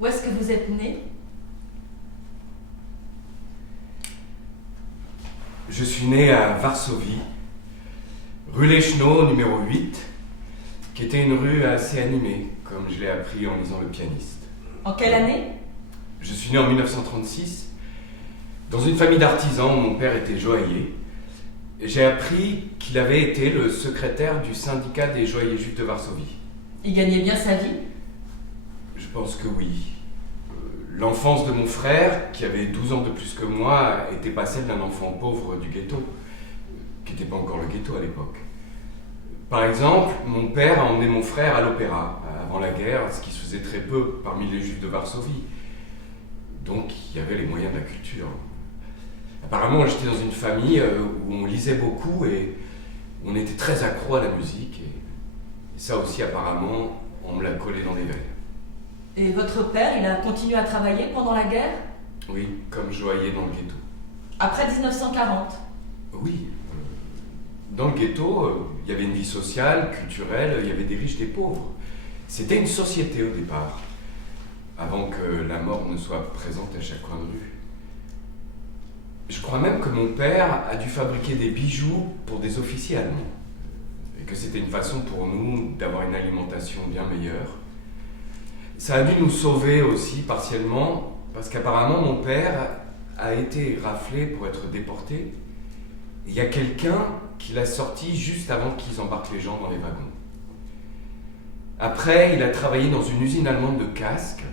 Où est-ce que vous êtes né? Je suis né à Varsovie, rue Lechno, numéro 8, qui était une rue assez animée, comme je l'ai appris en lisant Le Pianiste. En quelle année? Je suis né en 1936, dans une famille d'artisans où mon père était joaillier. J'ai appris qu'il avait été le secrétaire du syndicat des joailliers juifs de Varsovie. Il gagnait bien sa vie? Je pense que oui. L'enfance de mon frère, qui avait 12 ans de plus que moi, était pas celle d'un enfant pauvre du ghetto, qui n'était pas encore le ghetto à l'époque. Par exemple, mon père a emmené mon frère à l'opéra avant la guerre, ce qui se faisait très peu parmi les juifs de Varsovie. Donc il y avait les moyens de la culture. Apparemment, j'étais dans une famille où on lisait beaucoup et on était très accro à la musique. Et ça aussi, apparemment, on me l'a collé dans les veines. Et votre père, il a continué à travailler pendant la guerre? Oui, comme joaillier dans le ghetto. Après 1940? Oui. Dans le ghetto, il y avait une vie sociale, culturelle, il y avait des riches, des pauvres. C'était une société au départ, avant que la mort ne soit présente à chaque coin de rue. Je crois même que mon père a dû fabriquer des bijoux pour des officiers allemands. Et que c'était une façon pour nous d'avoir une alimentation bien meilleure. Ça a dû nous sauver aussi, partiellement, parce qu'apparemment mon père a été raflé pour être déporté. Il y a quelqu'un qui l'a sorti juste avant qu'ils embarquent les gens dans les wagons. Après, il a travaillé dans une usine allemande de casques.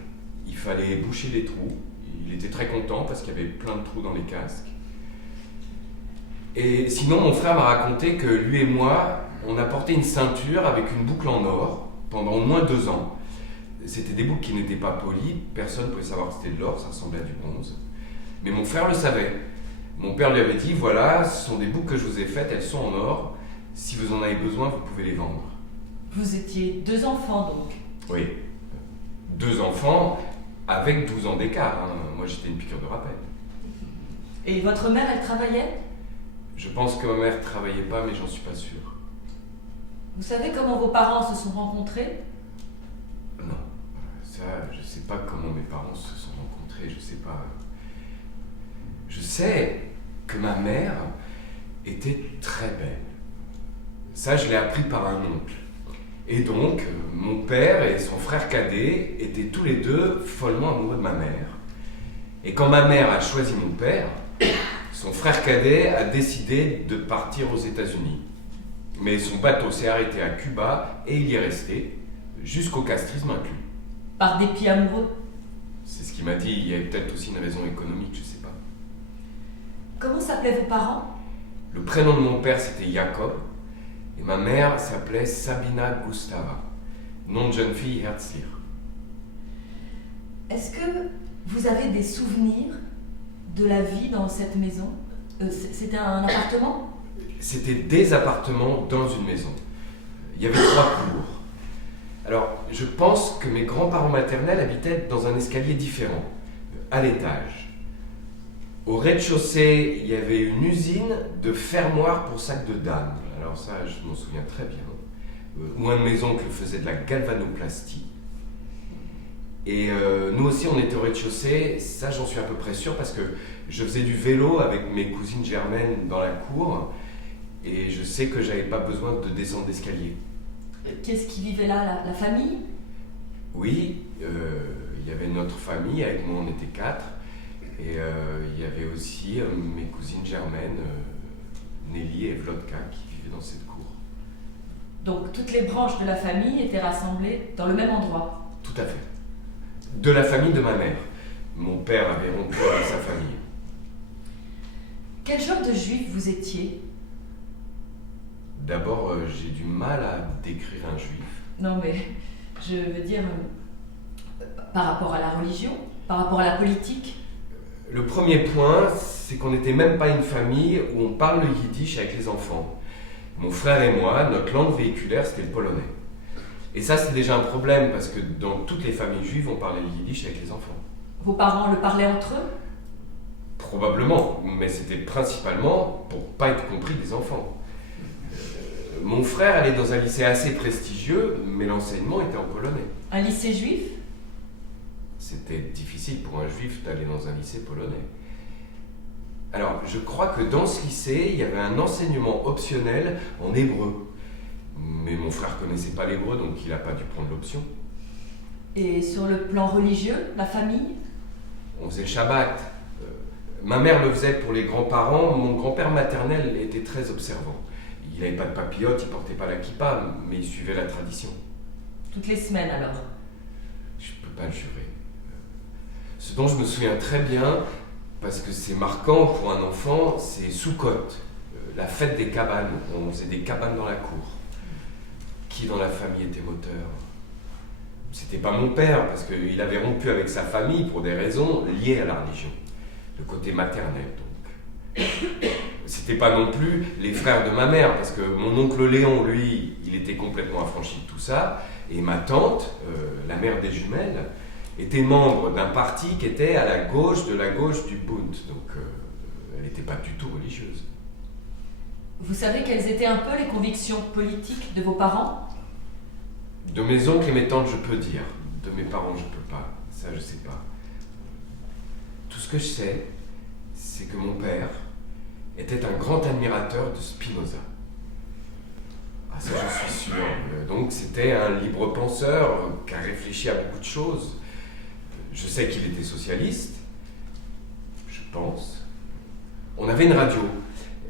Il fallait boucher les trous. Il était très content parce qu'il y avait plein de trous dans les casques. Et sinon, mon frère m'a raconté que lui et moi, on a porté une ceinture avec une boucle en or pendant au moins 2 ans. C'était des boucles qui n'étaient pas polies, personne ne pouvait savoir que c'était de l'or, ça ressemblait à du bronze. Mais mon frère le savait. Mon père lui avait dit, voilà, ce sont des boucles que je vous ai faites, elles sont en or. Si vous en avez besoin, vous pouvez les vendre. Vous étiez 2 enfants donc? Oui. 2 enfants avec 12 ans d'écart. Moi, j'étais une piqûre de rappel. Et votre mère, elle travaillait? Je pense que ma mère ne travaillait pas, mais j'en suis pas sûr. Vous savez comment vos parents se sont rencontrés? Non. Ça, je sais pas comment mes parents se sont rencontrés, je sais pas. Je sais que ma mère était très belle. Ça, je l'ai appris par un oncle. Et donc, mon père et son frère cadet étaient tous les deux follement amoureux de ma mère. Et quand ma mère a choisi mon père, son frère cadet a décidé de partir aux États-Unis. Mais son bateau s'est arrêté à Cuba et il y est resté, jusqu'au castrisme inclus. Par dépit amoureux? C'est ce qu'il m'a dit, il y avait peut-être aussi une raison économique, je sais pas. Comment s'appelaient vos parents? Le prénom de mon père c'était Jacob, et ma mère s'appelait Sabina Gustava, nom de jeune fille Herzlir. Est-ce que vous avez des souvenirs de la vie dans cette maison? C'était un appartement? C'était des appartements dans une maison. Il y avait 3 cours. Alors, je pense que mes grands-parents maternels habitaient dans un escalier différent, à l'étage. Au rez-de-chaussée, il y avait une usine de fermoirs pour sacs de dames. Alors ça, je m'en souviens très bien. Où un de mes oncles faisait de la galvanoplastie. Et nous aussi, on était au rez-de-chaussée. Ça, j'en suis à peu près sûr parce que je faisais du vélo avec mes cousines germaines dans la cour. Et je sais que j'avais pas besoin de descendre d'escalier. Qu'est-ce qui vivait là, la famille? Oui, il y avait notre famille, avec moi on était 4. Et il y avait aussi mes cousines germaines, Nelly et Vlodka, qui vivaient dans cette cour. Donc toutes les branches de la famille étaient rassemblées dans le même endroit? Tout à fait. De la famille de ma mère. Mon père avait rompu avec sa famille. Quel genre de juif vous étiez? D'abord, j'ai du mal à décrire un juif. Non mais, je veux dire, par rapport à la religion, par rapport à la politique. Le premier point, c'est qu'on n'était même pas une famille où on parle le yiddish avec les enfants. Mon frère et moi, notre langue véhiculaire, c'était le polonais. Et ça, c'est déjà un problème, parce que dans toutes les familles juives, on parlait le yiddish avec les enfants. Vos parents le parlaient entre eux? Probablement, mais c'était principalement pour pas être compris des enfants. Mon frère allait dans un lycée assez prestigieux, mais l'enseignement était en polonais. Un lycée juif? C'était difficile pour un juif d'aller dans un lycée polonais. Alors, je crois que dans ce lycée, il y avait un enseignement optionnel en hébreu. Mais mon frère ne connaissait pas l'hébreu, donc il n'a pas dû prendre l'option. Et sur le plan religieux, la famille? On faisait le Shabbat. Ma mère le faisait pour les grands-parents. Mon grand-père maternel était très observant. Il n'avait pas de papillotes, il ne portait pas la kippa, mais il suivait la tradition. Toutes les semaines alors? Je ne peux pas le jurer. Ce dont je me souviens très bien, parce que c'est marquant pour un enfant, c'est Sukkot, la fête des cabanes. On faisait des cabanes dans la cour. Qui dans la famille était moteur? C'était pas mon père, parce qu'il avait rompu avec sa famille pour des raisons liées à la religion. Le côté maternel, donc. C'était pas non plus les frères de ma mère, parce que mon oncle Léon, lui, il était complètement affranchi de tout ça, et ma tante, la mère des jumelles, était membre d'un parti qui était à la gauche de la gauche du Bund, donc elle n'était pas du tout religieuse. Vous savez quelles étaient un peu les convictions politiques de vos parents? De mes oncles et mes tantes, je peux dire. De mes parents, je peux pas. Ça, je sais pas. Tout ce que je sais, c'est que mon père était un grand admirateur de Spinoza. Ah, ça, je suis sûr. Donc, c'était un libre penseur qui a réfléchi à beaucoup de choses. Je sais qu'il était socialiste, je pense. On avait une radio.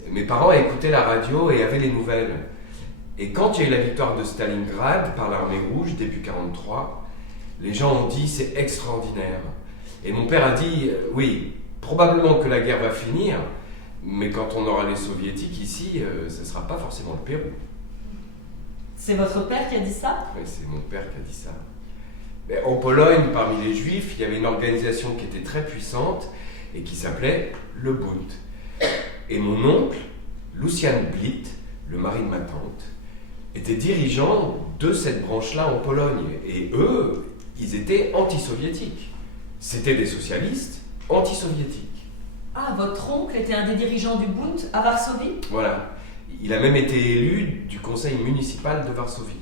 Mes parents écoutaient la radio et avaient les nouvelles. Et quand il y a eu la victoire de Stalingrad par l'armée rouge, début 1943, les gens ont dit c'est extraordinaire. Et mon père a dit oui, probablement que la guerre va finir, mais quand on aura les soviétiques ici, ce ne sera pas forcément le Pérou. C'est votre père qui a dit ça? Oui, c'est mon père qui a dit ça. Mais en Pologne, parmi les juifs, il y avait une organisation qui était très puissante et qui s'appelait le Bund. Et mon oncle, Lucian Blit, le mari de ma tante, était dirigeant de cette branche-là en Pologne. Et eux, ils étaient anti-soviétiques. C'était des socialistes anti-soviétiques. Ah, votre oncle était un des dirigeants du Bund à Varsovie? Voilà. Il a même été élu du conseil municipal de Varsovie.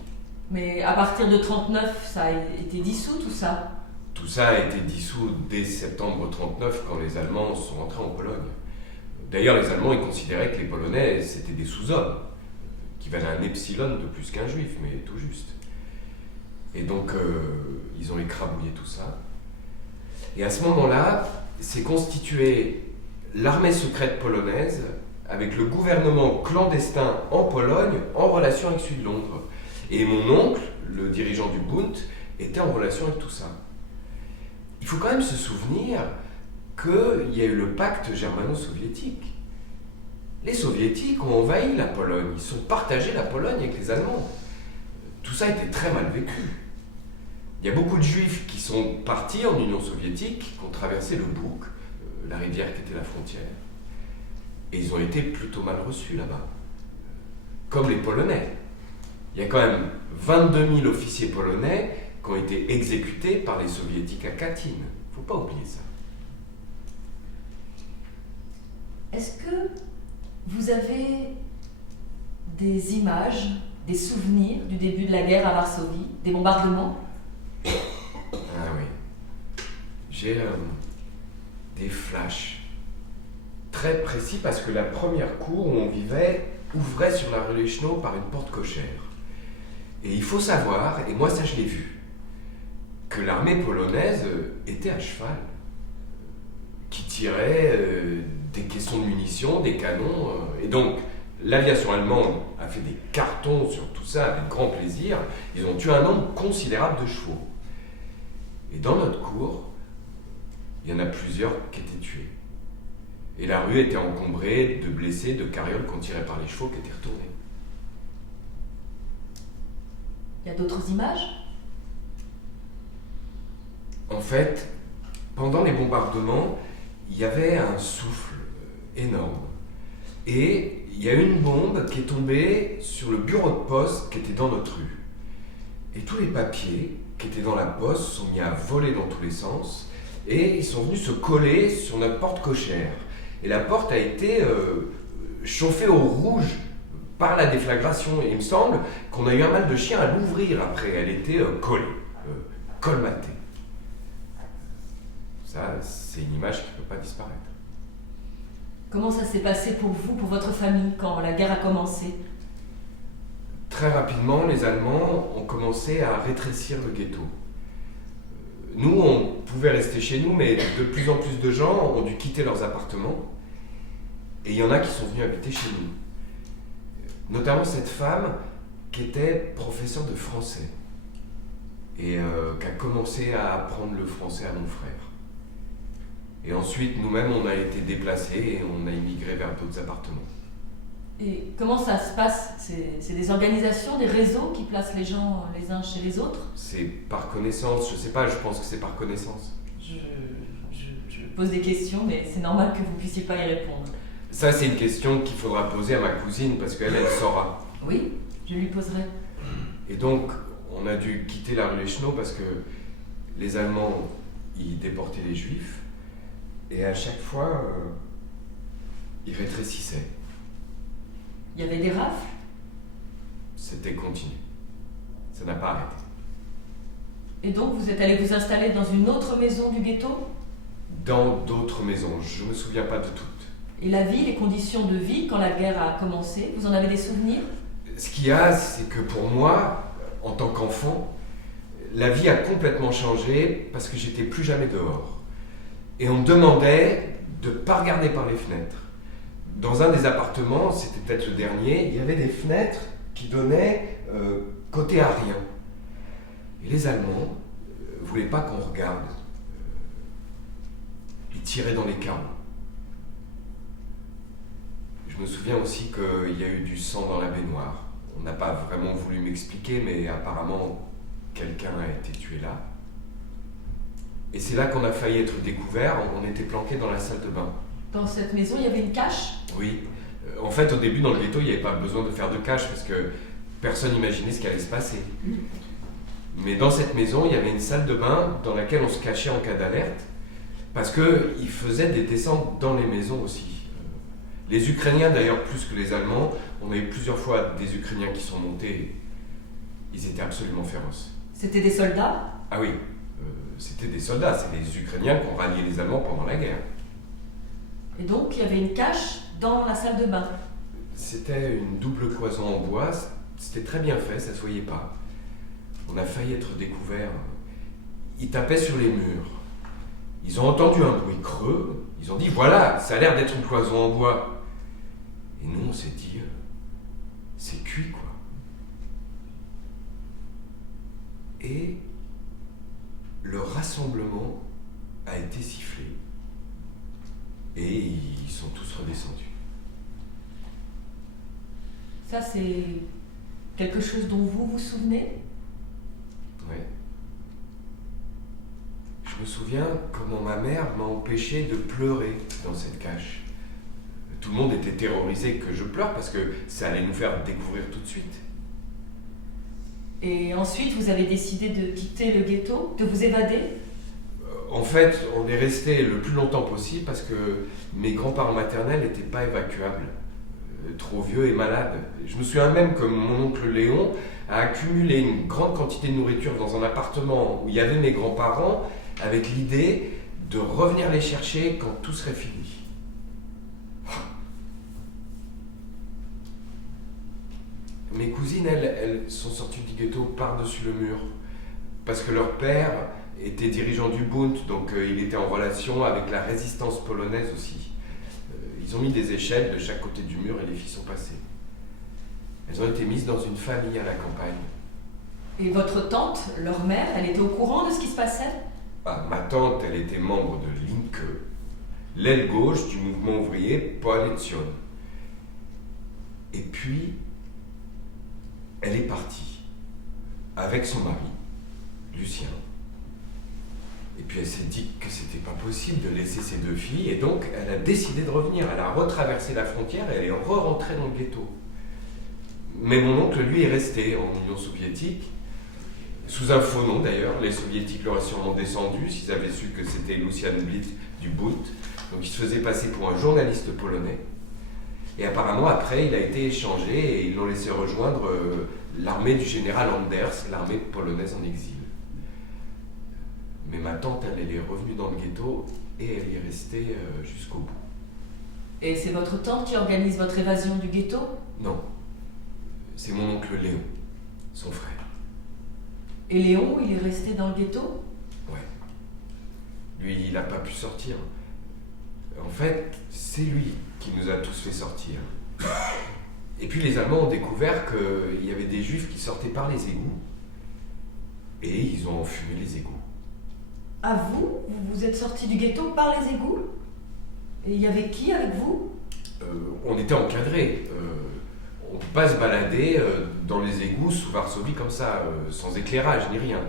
Mais à partir de 1939, ça a été dissous tout ça? Tout ça a été dissous dès septembre 1939 quand les Allemands sont entrés en Pologne. D'ailleurs, les Allemands, ils considéraient que les Polonais, c'était des sous-hommes, qui valaient un epsilon de plus qu'un juif, mais tout juste. Et donc, ils ont écrabouillé tout ça. Et à ce moment-là, s'est constituée l'armée secrète polonaise avec le gouvernement clandestin en Pologne en relation avec celui de Londres. Et mon oncle, le dirigeant du Bund, était en relation avec tout ça. Il faut quand même se souvenir qu'il y a eu le pacte germano-soviétique. Les soviétiques ont envahi la Pologne, ils ont partagé la Pologne avec les Allemands. Tout ça a été très mal vécu. Il y a beaucoup de juifs qui sont partis en Union soviétique, qui ont traversé le Bouk, la rivière qui était la frontière, et ils ont été plutôt mal reçus là-bas. Comme les Polonais. Il y a quand même 22 000 officiers polonais qui ont été exécutés par les soviétiques à Katyn. Il ne faut pas oublier ça. Est-ce que vous avez des images, des souvenirs du début de la guerre à Varsovie, des bombardements? Ah oui. J'ai des flashs très précis parce que la première cour où on vivait ouvrait sur la rue Lechno par une porte cochère. Et il faut savoir, et moi ça je l'ai vu, que l'armée polonaise était à cheval, qui tirait des caissons de munitions, des canons, et donc l'aviation allemande a fait des cartons sur tout ça avec grand plaisir. Ils ont tué un nombre considérable de chevaux. Et dans notre cour, il y en a plusieurs qui étaient tués. Et la rue était encombrée de blessés, de carrioles qu'on tirait par les chevaux qui étaient retournés. Il y a d'autres images? En fait, pendant les bombardements, il y avait un souffle énorme. Et il y a une bombe qui est tombée sur le bureau de poste qui était dans notre rue. Et tous les papiers qui étaient dans la poste sont mis à voler dans tous les sens et ils sont venus se coller sur notre porte cochère. Et la porte a été chauffée au rouge par la déflagration. Et il me semble qu'on a eu un mal de chien à l'ouvrir après. Elle était collée, colmatée. Ça, c'est une image qui ne peut pas disparaître. Comment ça s'est passé pour vous, pour votre famille, quand la guerre a commencé? Très rapidement, les Allemands ont commencé à rétrécir le ghetto. Nous, on pouvait rester chez nous, mais de plus en plus de gens ont dû quitter leurs appartements. Et il y en a qui sont venus habiter chez nous. Notamment cette femme qui était professeure de français et qui a commencé à apprendre le français à mon frère. Et ensuite, nous-mêmes, on a été déplacés et on a immigré vers d'autres appartements. Et comment ça se passe? C'est des organisations, des réseaux qui placent les gens les uns chez les autres? C'est par connaissance, je sais pas, je pense que c'est par connaissance. Je pose des questions, mais c'est normal que vous puissiez pas y répondre. Ça, c'est une question qu'il faudra poser à ma cousine, parce qu'elle, elle saura. Oui, je lui poserai. Et donc, on a dû quitter la rue Les Chenaux parce que les Allemands, ils déportaient les Juifs, et à chaque fois, ils rétrécissaient. Il y avait des rafles? C'était continu. Ça n'a pas arrêté. Et donc, vous êtes allé vous installer dans une autre maison du ghetto? Dans d'autres maisons, je me souviens pas de toutes. Et la vie, les conditions de vie, quand la guerre a commencé, vous en avez des souvenirs? Ce qu'il y a, c'est que pour moi, en tant qu'enfant, la vie a complètement changé parce que j'étais plus jamais dehors. Et on me demandait de ne pas regarder par les fenêtres. Dans un des appartements, c'était peut-être le dernier, il y avait des fenêtres qui donnaient côté à rien. Et les Allemands ne voulaient pas qu'on regarde. Ils tiraient dans les carreaux. Je me souviens aussi qu'il y a eu du sang dans la baignoire. On n'a pas vraiment voulu m'expliquer, mais apparemment, quelqu'un a été tué là. Et c'est là qu'on a failli être découvert. On était planqués dans la salle de bain. Dans cette maison, il y avait une cache? Oui. En fait, au début, dans le ghetto, il n'y avait pas besoin de faire de cache parce que personne n'imaginait ce qui allait se passer. Mais dans cette maison, il y avait une salle de bain dans laquelle on se cachait en cas d'alerte parce qu'ils faisaient des descentes dans les maisons aussi. Les Ukrainiens, d'ailleurs, plus que les Allemands, on a eu plusieurs fois des Ukrainiens qui sont montés. Ils étaient absolument féroces. C'était des soldats? Ah oui, c'était des soldats. C'est les Ukrainiens qui ont rallié les Allemands pendant la guerre. Et donc, il y avait une cache dans la salle de bain? C'était une double cloison en bois. C'était très bien fait, ça ne se voyait pas. On a failli être découverts. Ils tapaient sur les murs. Ils ont entendu un bruit creux. Ils ont dit, voilà, ça a l'air d'être une cloison en bois. Et nous, on s'est dit, c'est cuit, quoi. Et le rassemblement a été sifflé. Et ils sont tous redescendus. Ça, c'est quelque chose dont vous vous souvenez? Oui. Je me souviens comment ma mère m'a empêché de pleurer dans cette cache. Tout le monde était terrorisé que je pleure parce que ça allait nous faire découvrir tout de suite. Et ensuite, vous avez décidé de quitter le ghetto, de vous évader? En fait, on est resté le plus longtemps possible parce que mes grands-parents maternels n'étaient pas évacuables, trop vieux et malades. Je me souviens même que mon oncle Léon a accumulé une grande quantité de nourriture dans un appartement où il y avait mes grands-parents avec l'idée de revenir les chercher quand tout serait fini. Mes cousines, elles sont sorties du ghetto par-dessus le mur parce que leur père était dirigeant du Bund, donc il était en relation avec la résistance polonaise aussi. Ils ont mis des échelles de chaque côté du mur et les filles sont passées. Elles ont été mises dans une famille à la campagne. Et votre tante, leur mère, elle était au courant de ce qui se passait? Ah, ma tante, elle était membre de Linke, l'aile gauche du mouvement ouvrier Paul et Zion. Et puis, elle est partie avec son mari, Lucien. Et puis elle s'est dit que c'était pas possible de laisser ses deux filles, et donc elle a décidé de revenir. Elle a retraversé la frontière et elle est re-rentrée dans le ghetto. Mais mon oncle, lui, est resté en Union soviétique, sous un faux nom d'ailleurs. Les soviétiques l'auraient sûrement descendu s'ils avaient su que c'était Lucian Blit du Bund. Donc il se faisait passer pour un journaliste polonais. Et apparemment, après, il a été échangé et ils l'ont laissé rejoindre l'armée du général Anders, l'armée polonaise en exil. Mais ma tante, elle est revenue dans le ghetto et elle y est restée jusqu'au bout. Et c'est votre tante qui organise votre évasion du ghetto? Non, c'est mon oncle Léon, son frère. Et Léon, il est resté dans le ghetto? Ouais. Lui, il n'a pas pu sortir. En fait, c'est lui qui nous a tous fait sortir. Et puis les Allemands ont découvert qu'il y avait des Juifs qui sortaient par les égouts. Et ils ont enfumé les égouts. Ah vous? Vous êtes sorti du ghetto par les égouts? Et il y avait qui avec vous? On était encadrés. On ne peut pas se balader dans les égouts sous Varsovie comme ça, sans éclairage ni rien.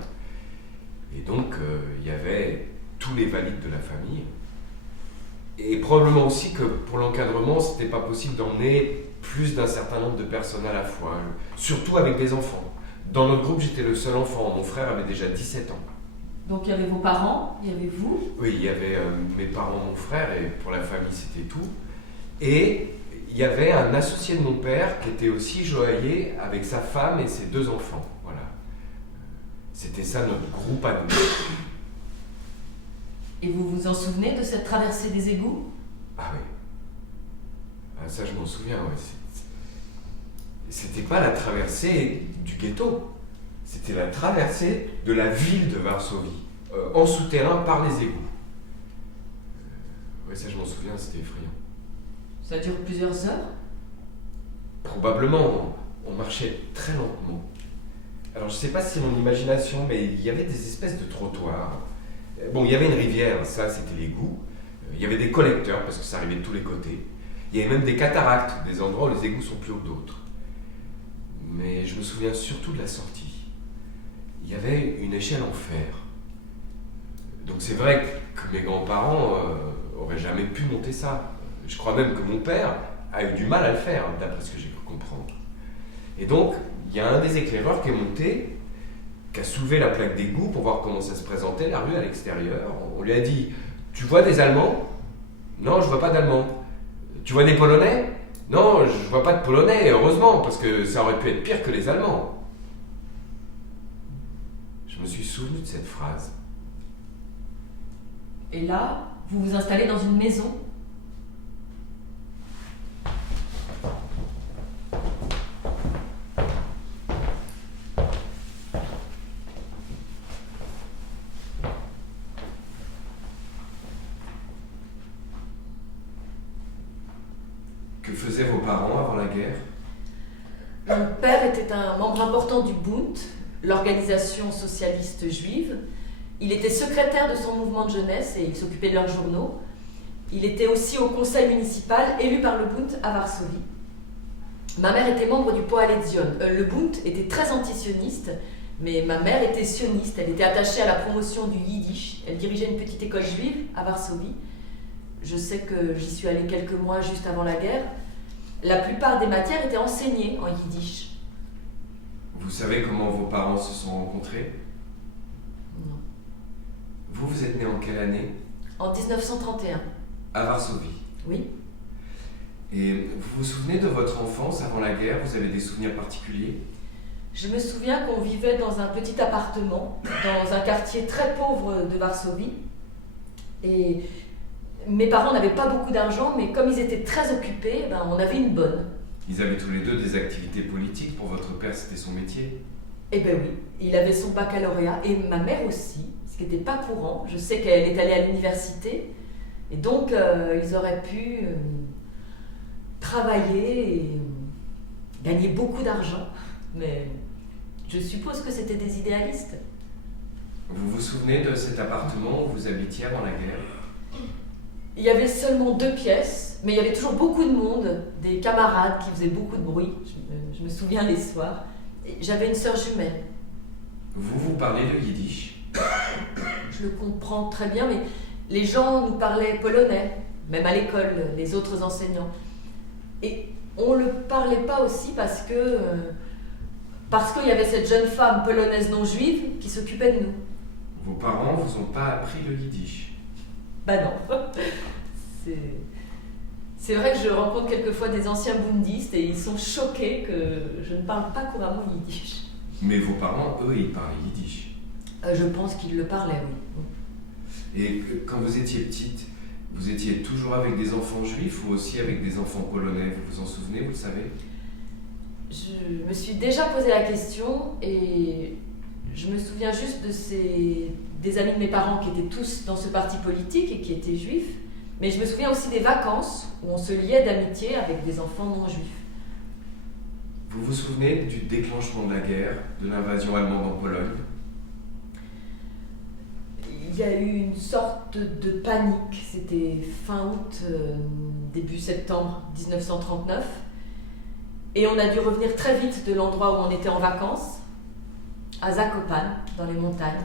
Et donc, il y avait tous les valides de la famille. Et probablement aussi que pour l'encadrement, c'était pas possible d'emmener plus d'un certain nombre de personnes à la fois, surtout avec des enfants. Dans notre groupe, j'étais le seul enfant. Mon frère avait déjà 17 ans. Donc il y avait vos parents, il y avait vous? Oui, il y avait mes parents, mon frère, et pour la famille, c'était tout. Et il y avait un associé de mon père qui était aussi joaillier avec sa femme et ses 2 enfants. Voilà. C'était ça notre groupe à nous. Et vous vous en souvenez de cette traversée des égouts? Ah oui. Ah, ça, je m'en souviens, ouais. C'était pas la traversée du ghetto. C'était la traversée de la ville de Varsovie, en souterrain par les égouts. Oui, ça je m'en souviens, c'était effrayant. Ça dure plusieurs heures? Probablement, on marchait très lentement. Alors je sais pas si c'est mon imagination, mais il y avait des espèces de trottoirs. Bon, il y avait une rivière, ça c'était l'égout. Il y avait des collecteurs, parce que ça arrivait de tous les côtés. Il y avait même des cataractes, des endroits où les égouts sont plus hauts que d'autres. Mais je me souviens surtout de la sortie. Il y avait une échelle en fer. Donc c'est vrai que mes grands-parents auraient jamais pu monter ça. Je crois même que mon père a eu du mal à le faire, d'après ce que j'ai pu comprendre. Et donc, il y a un des éclaireurs qui est monté, qui a soulevé la plaque d'égout pour voir comment ça se présentait, la rue à l'extérieur. On lui a dit « Tu vois des Allemands ?»« Non, je vois pas d'Allemands. »« Tu vois des Polonais ?»« Non, je vois pas de Polonais, heureusement, parce que ça aurait pu être pire que les Allemands. » Je me suis souvenu de cette phrase. Et là, vous vous installez dans une maison? Que faisaient vos parents avant la guerre? Mon père était un membre important du Bund, l'organisation socialiste juive. Il était secrétaire de son mouvement de jeunesse et il s'occupait de leurs journaux. Il était aussi au conseil municipal, élu par le Bund à Varsovie. Ma mère était membre du Poale Zion. Le Bund était très antisioniste, mais ma mère était sioniste. Elle était attachée à la promotion du yiddish. Elle dirigeait une petite école juive à Varsovie. Je sais que j'y suis allée quelques mois juste avant la guerre. La plupart des matières étaient enseignées en yiddish. Vous savez comment vos parents se sont rencontrés? Non. Vous êtes né en quelle année? En 1931. À Varsovie. Oui. Et vous vous souvenez de votre enfance avant la guerre? Vous avez des souvenirs particuliers? Je me souviens qu'on vivait dans un petit appartement, dans un quartier très pauvre de Varsovie. Et mes parents n'avaient pas beaucoup d'argent, mais comme ils étaient très occupés, on avait une bonne. Ils avaient tous les deux des activités politiques. Pour votre père, c'était son métier? Eh bien oui, il avait son baccalauréat, et ma mère aussi, ce qui n'était pas courant. Je sais qu'elle est allée à l'université, et donc ils auraient pu travailler et gagner beaucoup d'argent. Mais je suppose que c'était des idéalistes. Vous vous souvenez de cet appartement où vous habitiez avant la guerre? Il y avait seulement 2 pièces, mais il y avait toujours beaucoup de monde, des camarades qui faisaient beaucoup de bruit. Je me souviens les soirs. Et j'avais une sœur jumelle. Vous parlez le yiddish? Je le comprends très bien, mais les gens nous parlaient polonais, même à l'école, les autres enseignants. Et on ne le parlait pas aussi parce qu'il y avait cette jeune femme polonaise non juive qui s'occupait de nous. Vos parents vous ont pas appris le yiddish? Bah non. C'est vrai que je rencontre quelquefois des anciens bundistes et ils sont choqués que je ne parle pas couramment yiddish. Mais vos parents, eux, ils parlaient yiddish? Je pense qu'ils le parlaient, oui. Et quand vous étiez petite, vous étiez toujours avec des enfants juifs ou aussi avec des enfants polonais? Vous vous en souvenez, vous le savez? Je me suis déjà posé la question et je me souviens juste des amis de mes parents qui étaient tous dans ce parti politique et qui étaient juifs. Mais je me souviens aussi des vacances où on se liait d'amitié avec des enfants non juifs. Vous vous souvenez du déclenchement de la guerre, de l'invasion allemande en Pologne? Il y a eu une sorte de panique, c'était fin août, début septembre 1939. Et on a dû revenir très vite de l'endroit où on était en vacances, à Zakopane, dans les montagnes.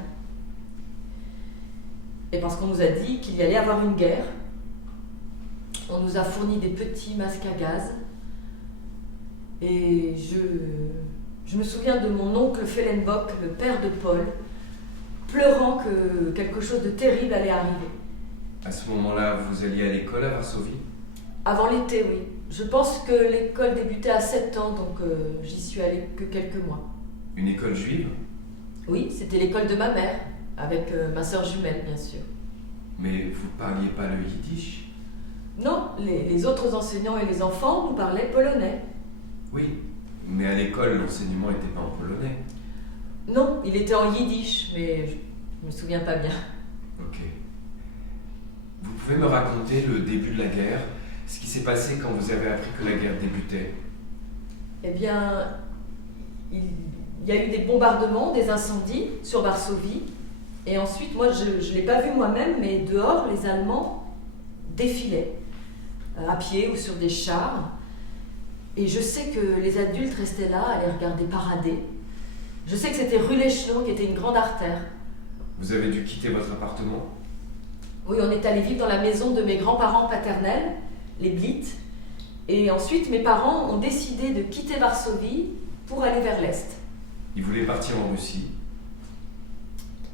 Et parce qu'on nous a dit qu'il y allait avoir une guerre, on nous a fourni des petits masques à gaz. Et je me souviens de mon oncle Fellenbock, le père de Paul, pleurant que quelque chose de terrible allait arriver. À ce moment-là, vous alliez à l'école à Varsovie? Avant l'été, oui. Je pense que l'école débutait à 7 ans, donc j'y suis allée que quelques mois. Une école juive? Oui, c'était l'école de ma mère, avec ma sœur jumelle, bien sûr. Mais vous parliez pas le yiddish? Non, les autres enseignants et les enfants nous parlaient polonais. Oui, mais à l'école, l'enseignement n'était pas en polonais. Non, il était en yiddish, mais je me souviens pas bien. Ok. Vous pouvez me raconter le début de la guerre, ce qui s'est passé quand vous avez appris que la guerre débutait? Eh bien, il y a eu des bombardements, des incendies sur Varsovie. Et ensuite, moi, je ne l'ai pas vu moi-même, mais dehors, les Allemands défilaient, à pied ou sur des chars. Et je sais que les adultes restaient là, à les regarder parader. Je sais que c'était rue Leschno, qui était une grande artère. Vous avez dû quitter votre appartement? Oui, on est allé vivre dans la maison de mes grands-parents paternels, les Blitt. Et ensuite, mes parents ont décidé de quitter Varsovie pour aller vers l'Est. Ils voulaient partir en Russie?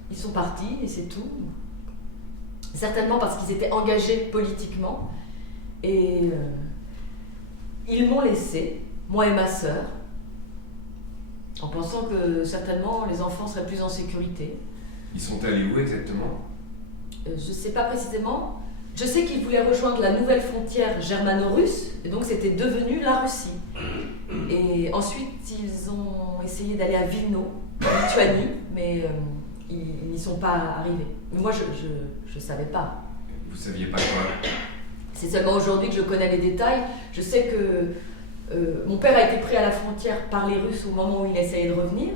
Ils sont partis et c'est tout. Certainement parce qu'ils étaient engagés politiquement. Et ils m'ont laissé, moi et ma sœur, en pensant que certainement les enfants seraient plus en sécurité. Ils sont allés où exactement? Je ne sais pas précisément. Je sais qu'ils voulaient rejoindre la nouvelle frontière germano-russe, et donc c'était devenu la Russie. Et ensuite, ils ont essayé d'aller à Vilno, en Lituanie, mais ils n'y sont pas arrivés. Mais moi, je ne savais pas. Vous saviez pas quoi? C'est seulement aujourd'hui que je connais les détails. Je sais que mon père a été pris à la frontière par les Russes au moment où il essayait de revenir.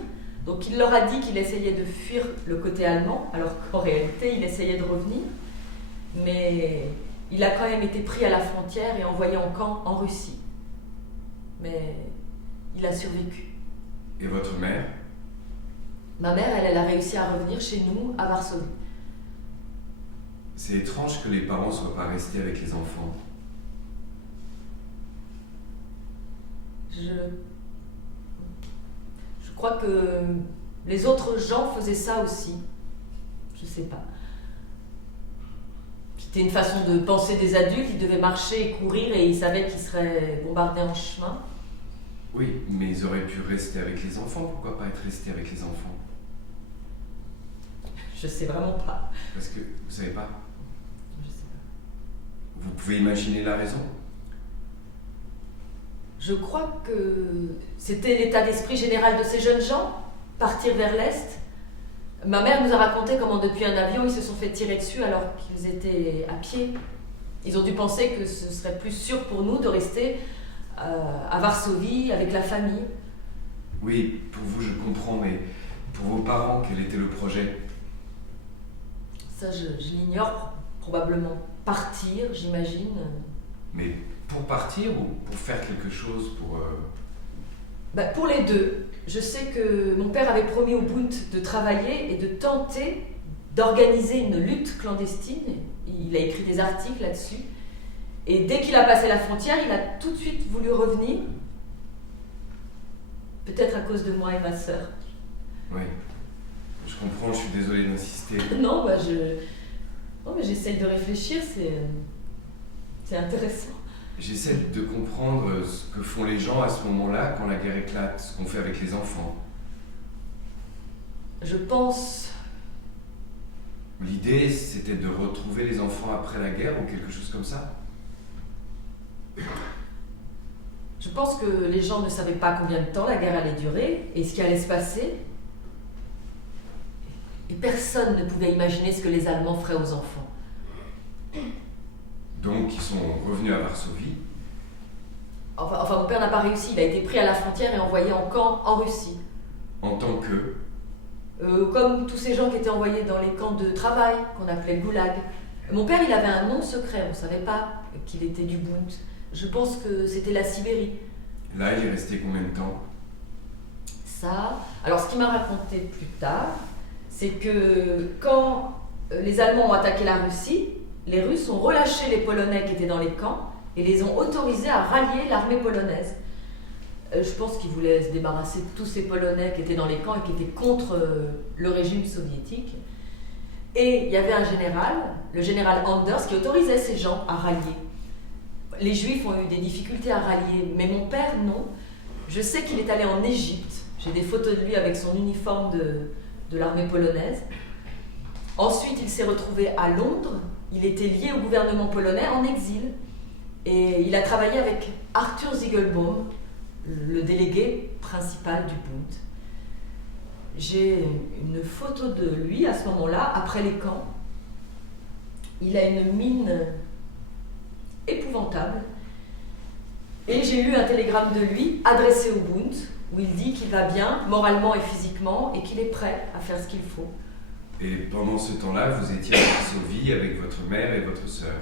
Donc il leur a dit qu'il essayait de fuir le côté allemand, alors qu'en réalité, il essayait de revenir. Mais il a quand même été pris à la frontière et envoyé en camp en Russie. Mais il a survécu. Et votre mère? Ma mère, elle a réussi à revenir chez nous, à Varsovie. C'est étrange que les parents ne soient pas restés avec les enfants. Je crois que les autres gens faisaient ça aussi. Je sais pas. C'était une façon de penser des adultes. Ils devaient marcher et courir et ils savaient qu'ils seraient bombardés en chemin. Oui, mais ils auraient pu rester avec les enfants. Pourquoi pas être restés avec les enfants? Je sais vraiment pas. Parce que vous savez pas? Je sais pas. Vous pouvez imaginer la raison? Je crois que c'était l'état d'esprit général de ces jeunes gens, partir vers l'Est. Ma mère nous a raconté comment depuis un avion, ils se sont fait tirer dessus alors qu'ils étaient à pied. Ils ont dû penser que ce serait plus sûr pour nous de rester à Varsovie avec la famille. Oui, pour vous je comprends, mais pour vos parents, quel était le projet? Ça, je l'ignore. Probablement partir, j'imagine. Mais pour partir ou pour faire quelque chose pour... Pour les deux. Je sais que mon père avait promis au Bund de travailler et de tenter d'organiser une lutte clandestine. Il a écrit des articles là-dessus. Et dès qu'il a passé la frontière, il a tout de suite voulu revenir. Peut-être à cause de moi et ma sœur. Oui, je comprends, je suis désolé d'insister. Non, mais j'essaye de réfléchir, c'est intéressant. J'essaie de comprendre ce que font les gens à ce moment-là, quand la guerre éclate, ce qu'on fait avec les enfants. Je pense L'idée, c'était de retrouver les enfants après la guerre ou quelque chose comme ça? Je pense que les gens ne savaient pas combien de temps la guerre allait durer et ce qui allait se passer. Et personne ne pouvait imaginer ce que les Allemands feraient aux enfants. Donc, ils sont revenus à Varsovie. Enfin, mon père n'a pas réussi. Il a été pris à la frontière et envoyé en camp en Russie. En tant que... Comme tous ces gens qui étaient envoyés dans les camps de travail, qu'on appelait goulag. Mon père, il avait un nom secret. On ne savait pas qu'il était du Bund. Je pense que c'était la Sibérie. Là, il est resté combien de temps? Ça... Alors, ce qu'il m'a raconté plus tard, c'est que quand les Allemands ont attaqué la Russie, les Russes ont relâché les Polonais qui étaient dans les camps et les ont autorisés à rallier l'armée polonaise. Je pense qu'ils voulaient se débarrasser de tous ces Polonais qui étaient dans les camps et qui étaient contre le régime soviétique. Et il y avait un général, le général Anders, qui autorisait ces gens à rallier. Les Juifs ont eu des difficultés à rallier, mais mon père, non. Je sais qu'il est allé en Égypte. J'ai des photos de lui avec son uniforme de l'armée polonaise. Ensuite, il s'est retrouvé à Londres. Il était lié au gouvernement polonais en exil. Et il a travaillé avec Arthur Ziegelbaum, le délégué principal du Bund. J'ai une photo de lui à ce moment-là, après les camps. Il a une mine épouvantable. Et j'ai lu un télégramme de lui adressé au Bund, où il dit qu'il va bien, moralement et physiquement, et qu'il est prêt à faire ce qu'il faut. Et pendant ce temps-là, vous étiez à Varsovie avec votre mère et votre sœur?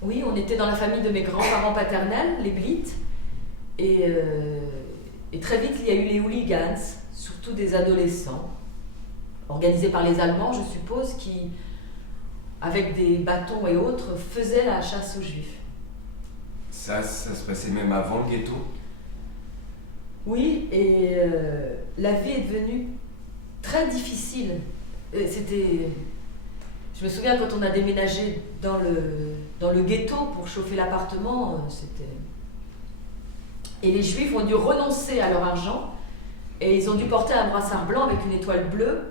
Oui, on était dans la famille de mes grands-parents paternels, les Blitt. Et très vite, il y a eu les hooligans, surtout des adolescents, organisés par les Allemands, je suppose, qui, avec des bâtons et autres, faisaient la chasse aux Juifs. Ça se passait même avant le ghetto? Oui, et la vie est devenue très difficile. Je me souviens quand on a déménagé dans le ghetto pour chauffer l'appartement, Et les Juifs ont dû renoncer à leur argent et ils ont dû porter un brassard blanc avec une étoile bleue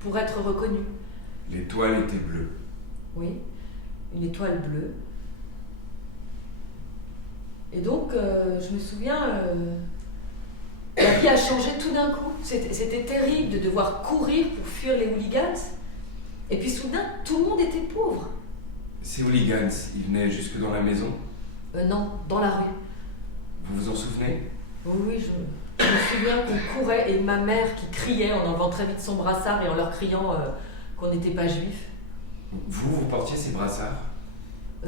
pour être reconnus. L'étoile était bleue? Oui, une étoile bleue. Et donc, je me souviens, la vie a changé tout d'un coup. C'était terrible de devoir courir pour fuir les hooligans. Et puis soudain, tout le monde était pauvre. Ces hooligans, ils venaient jusque dans la maison? Non, dans la rue. Vous vous en souvenez? Oui, je me souviens qu'on courait et ma mère qui criait en enlevant très vite son brassard et en leur criant qu'on n'était pas juif. Vous portiez ces brassards?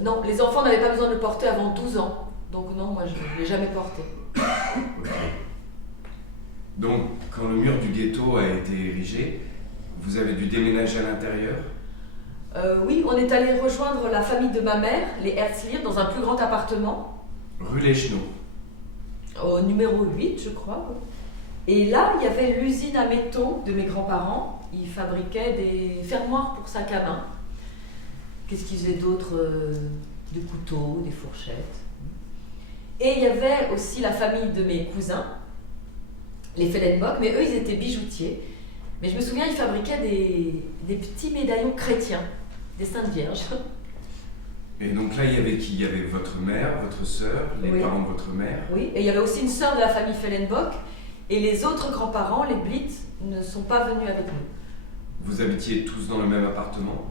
Non, les enfants n'avaient pas besoin de le porter avant 12 ans. Donc non, moi je ne l'ai jamais porté. Okay. Donc, quand le mur du ghetto a été érigé, vous avez dû déménager à l'intérieur? Oui, on est allé rejoindre la famille de ma mère, les Herzlier, dans un plus grand appartement. Rue Leschno? Au numéro 8, je crois. Et là, il y avait l'usine à métaux de mes grands-parents. Ils fabriquaient des fermoirs pour sacs à main. Qu'est-ce qu'ils faisaient d'autre? Des couteaux, des fourchettes. Et il y avait aussi la famille de mes cousins, les Fellenbock, mais eux, ils étaient bijoutiers. Mais je me souviens, ils fabriquaient des petits médaillons chrétiens, des Saintes Vierges. Et donc là, il y avait qui? Il y avait votre mère, votre sœur, les Oui. parents de votre mère? Oui, et il y avait aussi une sœur de la famille Fellenbock. Et les autres grands-parents, les Blitt, ne sont pas venus avec nous. Vous habitiez tous dans le même appartement?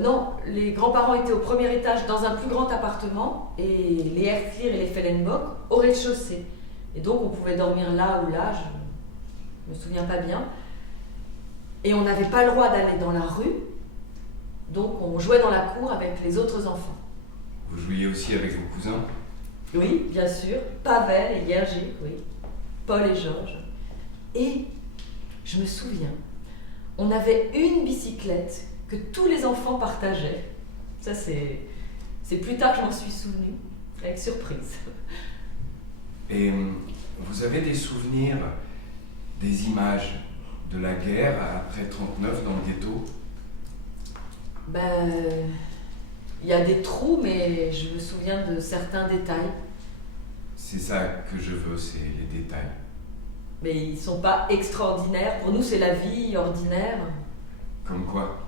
Non, les grands-parents étaient au premier étage dans un plus grand appartement et les Herzlier et les Fellenbock au rez-de-chaussée. Et donc on pouvait dormir là ou là, je me souviens pas bien. Et on n'avait pas le droit d'aller dans la rue, donc on jouait dans la cour avec les autres enfants. Vous jouiez aussi avec vos cousins? Oui, bien sûr, Pavel et Yergé, oui, Paul et Georges. Et je me souviens, on avait une bicyclette que tous les enfants partageaient. Ça, c'est plus tard que je m'en suis souvenue, avec surprise. Et vous avez des souvenirs, des images de la guerre après 1939 dans le ghetto? Ben, il y a des trous, mais je me souviens de certains détails. C'est ça que je veux, c'est les détails. Mais ils ne sont pas extraordinaires. Pour nous, c'est la vie ordinaire. Comme quoi?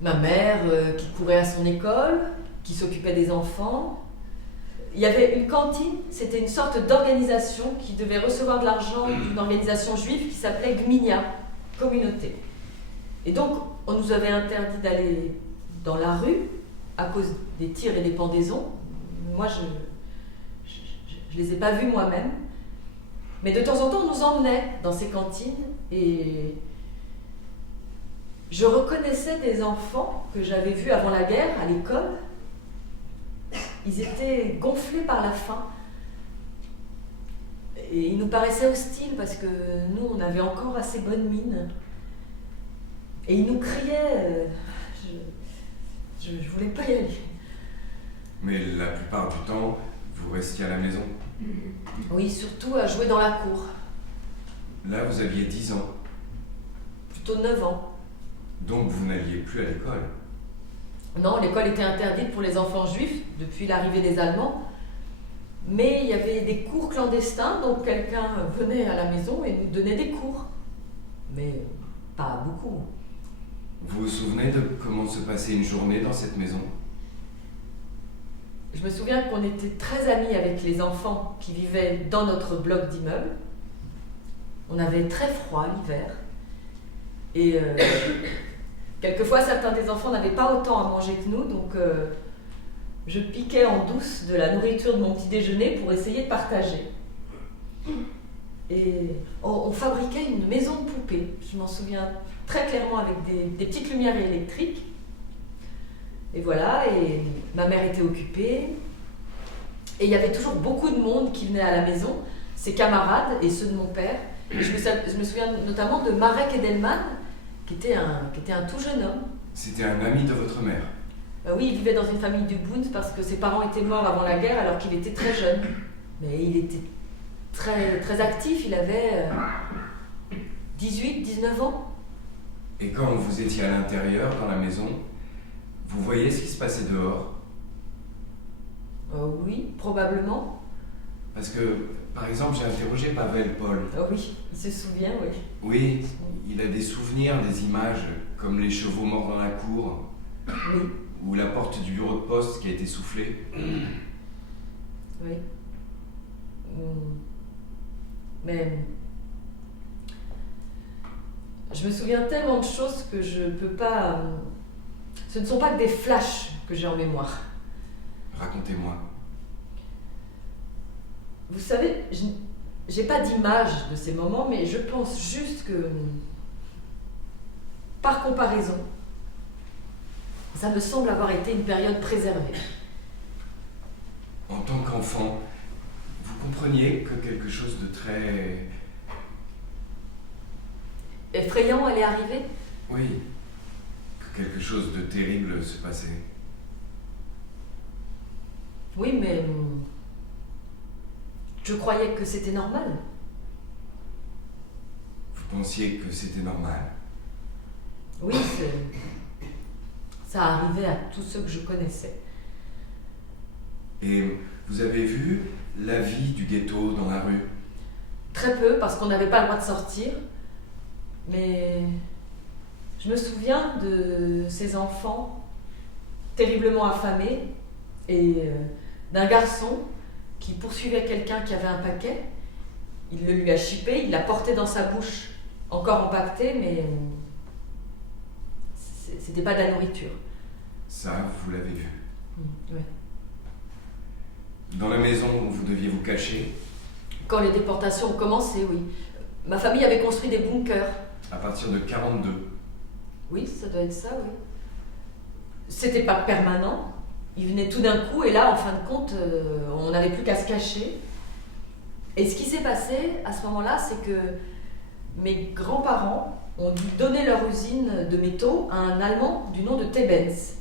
Ma mère qui courait à son école, qui s'occupait des enfants. Il y avait une cantine, c'était une sorte d'organisation qui devait recevoir de l'argent d'une organisation juive qui s'appelait Gminia, communauté. Et donc, on nous avait interdit d'aller dans la rue à cause des tirs et des pendaisons. Moi, je les ai pas vus moi-même. Mais de temps en temps, on nous emmenait dans ces cantines et je reconnaissais des enfants que j'avais vus avant la guerre à l'école. Ils étaient gonflés par la faim. Et ils nous paraissaient hostiles parce que nous, on avait encore assez bonne mine. Et ils nous criaient. Je voulais pas y aller. Mais la plupart du temps, vous restiez à la maison. Oui, surtout à jouer dans la cour. Là, vous aviez 10 ans. Plutôt 9 ans. Donc vous n'alliez plus à l'école. Non, l'école était interdite pour les enfants juifs depuis l'arrivée des Allemands. Mais il y avait des cours clandestins, donc quelqu'un venait à la maison et nous donnait des cours. Mais pas beaucoup. Vous vous souvenez de comment se passait une journée dans cette maison? Je me souviens qu'on était très amis avec les enfants qui vivaient dans notre bloc d'immeubles. On avait très froid l'hiver. Et quelquefois, certains des enfants n'avaient pas autant à manger que nous, donc je piquais en douce de la nourriture de mon petit déjeuner pour essayer de partager. Et on fabriquait une maison de poupées, je m'en souviens très clairement, avec des petites lumières électriques. Et voilà, et ma mère était occupée. Et il y avait toujours beaucoup de monde qui venait à la maison, ses camarades et ceux de mon père. Et je me souviens notamment de Marek Edelman, qui était un tout jeune homme. C'était un ami de votre mère? Oui, il vivait dans une famille du Bund parce que ses parents étaient morts avant la guerre alors qu'il était très jeune. Mais il était très, très actif, il avait 18, 19 ans. Et quand vous étiez à l'intérieur, dans la maison, vous voyez ce qui se passait dehors? Oui, probablement. Parce que, par exemple, j'ai interrogé Pavel Paul. Oui, il se souvient, oui. Oui, il a des souvenirs, des images, comme les chevaux morts dans la cour, Oui, ou la porte du bureau de poste qui a été soufflée. oui. Mais je me souviens tellement de choses que je peux pas. Ce ne sont pas que des flashs que j'ai en mémoire. Racontez-moi. Vous savez, j'ai pas d'image de ces moments, mais je pense juste que, par comparaison, ça me semble avoir été une période préservée. En tant qu'enfant, vous compreniez que quelque chose de très... Effrayant allait arriver? Oui, que quelque chose de terrible se passait. Oui, mais je croyais que c'était normal. Vous pensiez que c'était normal? Oui, ça arrivait à tous ceux que je connaissais. Et vous avez vu la vie du ghetto dans la rue? Très peu, parce qu'on n'avait pas le droit de sortir. Mais je me souviens de ces enfants terriblement affamés et d'un garçon qui poursuivait quelqu'un qui avait un paquet. Il le lui a chippé, il l'a porté dans sa bouche, encore empaqueté, mais c'était pas de la nourriture. Ça, vous l'avez vu. Ouais. Dans la maison où vous deviez vous cacher? Quand les déportations ont commencé, oui. Ma famille avait construit des bunkers. À partir de 42. Oui, ça doit être ça, oui. C'était pas permanent. Il venait tout d'un coup et là, en fin de compte, on n'avait plus qu'à se cacher. Et ce qui s'est passé à ce moment-là, c'est que mes grands-parents ont dû donner leur usine de métaux à un Allemand du nom de Tebens.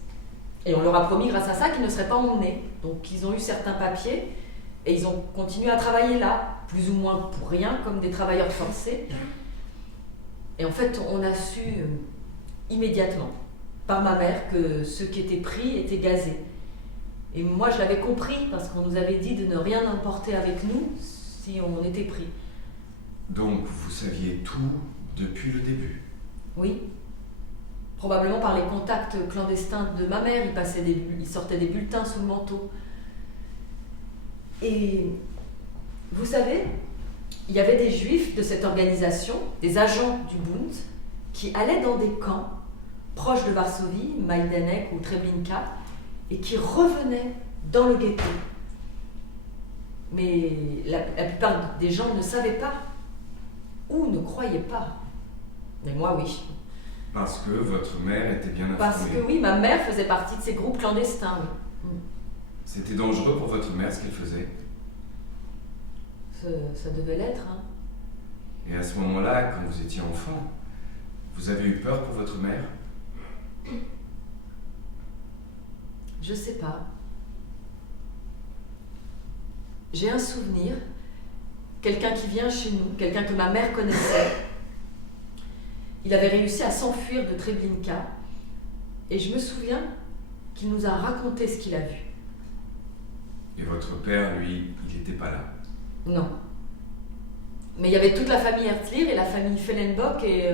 Et on leur a promis grâce à ça qu'ils ne seraient pas emmenés. Donc ils ont eu certains papiers et ils ont continué à travailler là, plus ou moins pour rien, comme des travailleurs forcés. Et en fait, on a su immédiatement, par ma mère, que ceux qui étaient pris étaient gazés. Et moi, je l'avais compris parce qu'on nous avait dit de ne rien emporter avec nous si on était pris. Donc vous saviez tout depuis le début? Oui. Probablement par les contacts clandestins de ma mère, il sortait des bulletins sous le manteau. Et vous savez, il y avait des juifs de cette organisation, des agents du Bund, qui allaient dans des camps proches de Varsovie, Majdanek ou Treblinka, et qui revenaient dans le ghetto. Mais la plupart des gens ne savaient pas ou ne croyaient pas. Mais moi, oui. Parce que votre mère était bien informée. Parce que oui, ma mère faisait partie de ces groupes clandestins, oui. C'était dangereux pour votre mère ce qu'elle faisait? Ça devait l'être, hein. Et à ce moment-là, quand vous étiez enfant, vous avez eu peur pour votre mère? Je sais pas. J'ai un souvenir, quelqu'un qui vient chez nous, quelqu'un que ma mère connaissait. Il avait réussi à s'enfuir de Treblinka et je me souviens qu'il nous a raconté ce qu'il a vu. Et votre père, lui, il n'était pas là? Non. Mais il y avait toute la famille Herzlir et la famille Fellenbock et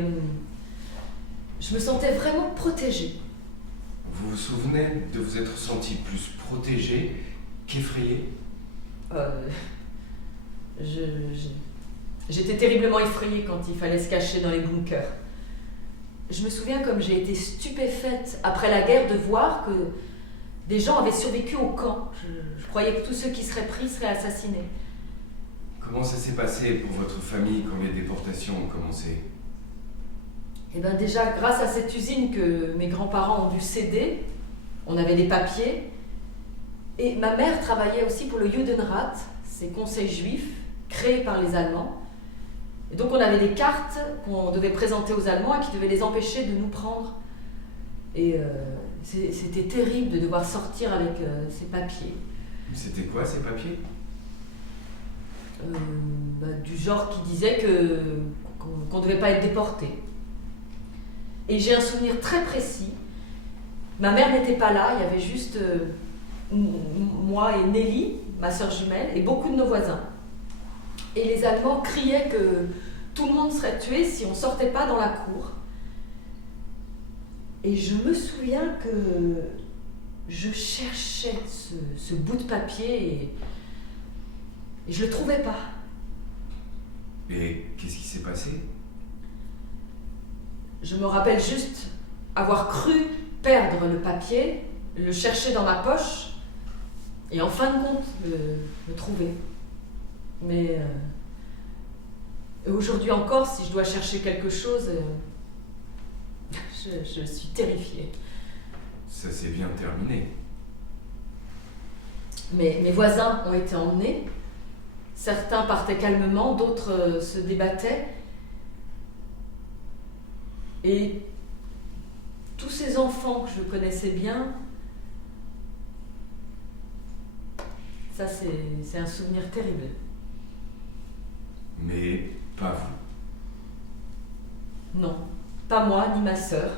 je me sentais vraiment protégée. Vous vous souvenez de vous être senti plus protégé qu'effrayé? J'étais terriblement effrayée quand il fallait se cacher dans les bunkers. Je me souviens comme j'ai été stupéfaite après la guerre de voir que des gens avaient survécu au camp. Je croyais que tous ceux qui seraient pris seraient assassinés. Comment ça s'est passé pour votre famille quand les déportations ont commencé? Eh bien déjà, grâce à cette usine que mes grands-parents ont dû céder, on avait des papiers. Et ma mère travaillait aussi pour le Judenrat, ces conseils juifs créés par les Allemands. Et donc on avait des cartes qu'on devait présenter aux Allemands et qui devaient les empêcher de nous prendre. Et c'était terrible de devoir sortir avec ces papiers. C'était quoi ces papiers? Du genre qui disait qu'on ne devait pas être déporté. Et j'ai un souvenir très précis. Ma mère n'était pas là, il y avait juste moi et Nelly, ma sœur jumelle, et beaucoup de nos voisins. Et les Allemands criaient que tout le monde serait tué si on ne sortait pas dans la cour. Et je me souviens que je cherchais ce bout de papier et je ne le trouvais pas. Et qu'est-ce qui s'est passé? Je me rappelle juste avoir cru perdre le papier, le chercher dans ma poche et en fin de compte le trouver. Mais aujourd'hui encore, si je dois chercher quelque chose, je suis terrifiée. Ça s'est bien terminé. Mais mes voisins ont été emmenés. Certains partaient calmement, d'autres se débattaient. Et tous ces enfants que je connaissais bien, ça c'est un souvenir terrible. Mais pas vous? Non, pas moi ni ma sœur.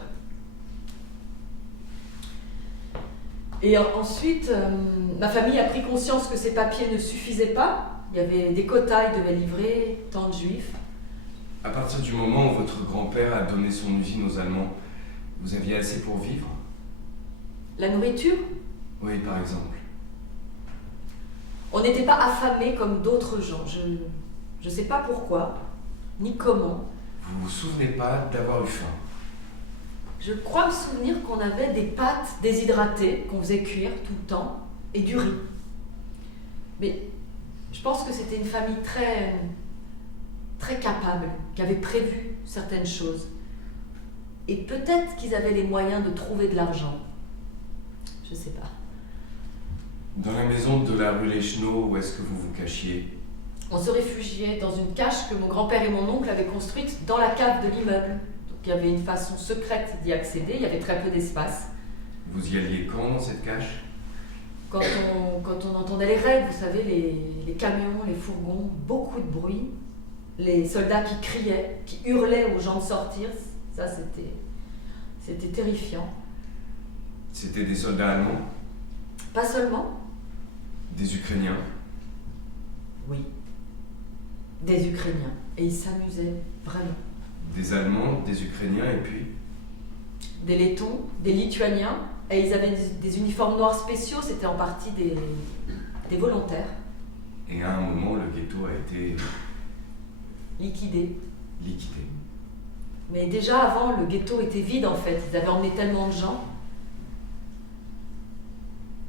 Et ensuite, ma famille a pris conscience que ces papiers ne suffisaient pas. Il y avait des quotas, ils devaient livrer tant de juifs. À partir du moment où votre grand-père a donné son usine aux Allemands, vous aviez assez pour vivre? La nourriture? Oui, par exemple. On n'était pas affamés comme d'autres gens. Je ne sais pas pourquoi, ni comment. Vous vous souvenez pas d'avoir eu faim? Je crois me souvenir qu'on avait des pâtes déshydratées, qu'on faisait cuire tout le temps, et du riz. Mais je pense que c'était une famille très, très capable, qui avait prévu certaines choses. Et peut-être qu'ils avaient les moyens de trouver de l'argent. Je ne sais pas. Dans la maison de la rue Leschneau, où est-ce que vous vous cachiez? On se réfugiait dans une cache que mon grand-père et mon oncle avaient construite dans la cave de l'immeuble. Donc il y avait une façon secrète d'y accéder, il y avait très peu d'espace. Vous y alliez quand dans cette cache? Quand on entendait les raids, vous savez, les camions, les fourgons, beaucoup de bruit, les soldats qui criaient, qui hurlaient aux gens de sortir, ça c'était terrifiant. C'était des soldats allemands? Pas seulement. Des Ukrainiens? Oui. Des Ukrainiens. Et ils s'amusaient, vraiment. Des Allemands, des Ukrainiens et puis? des Lettons, des Lituaniens, et ils avaient des uniformes noirs spéciaux, c'était en partie des volontaires. Et à un moment, le ghetto a été Liquidés. liquidé. Mais déjà avant, le ghetto était vide en fait, ils avaient emmené tellement de gens.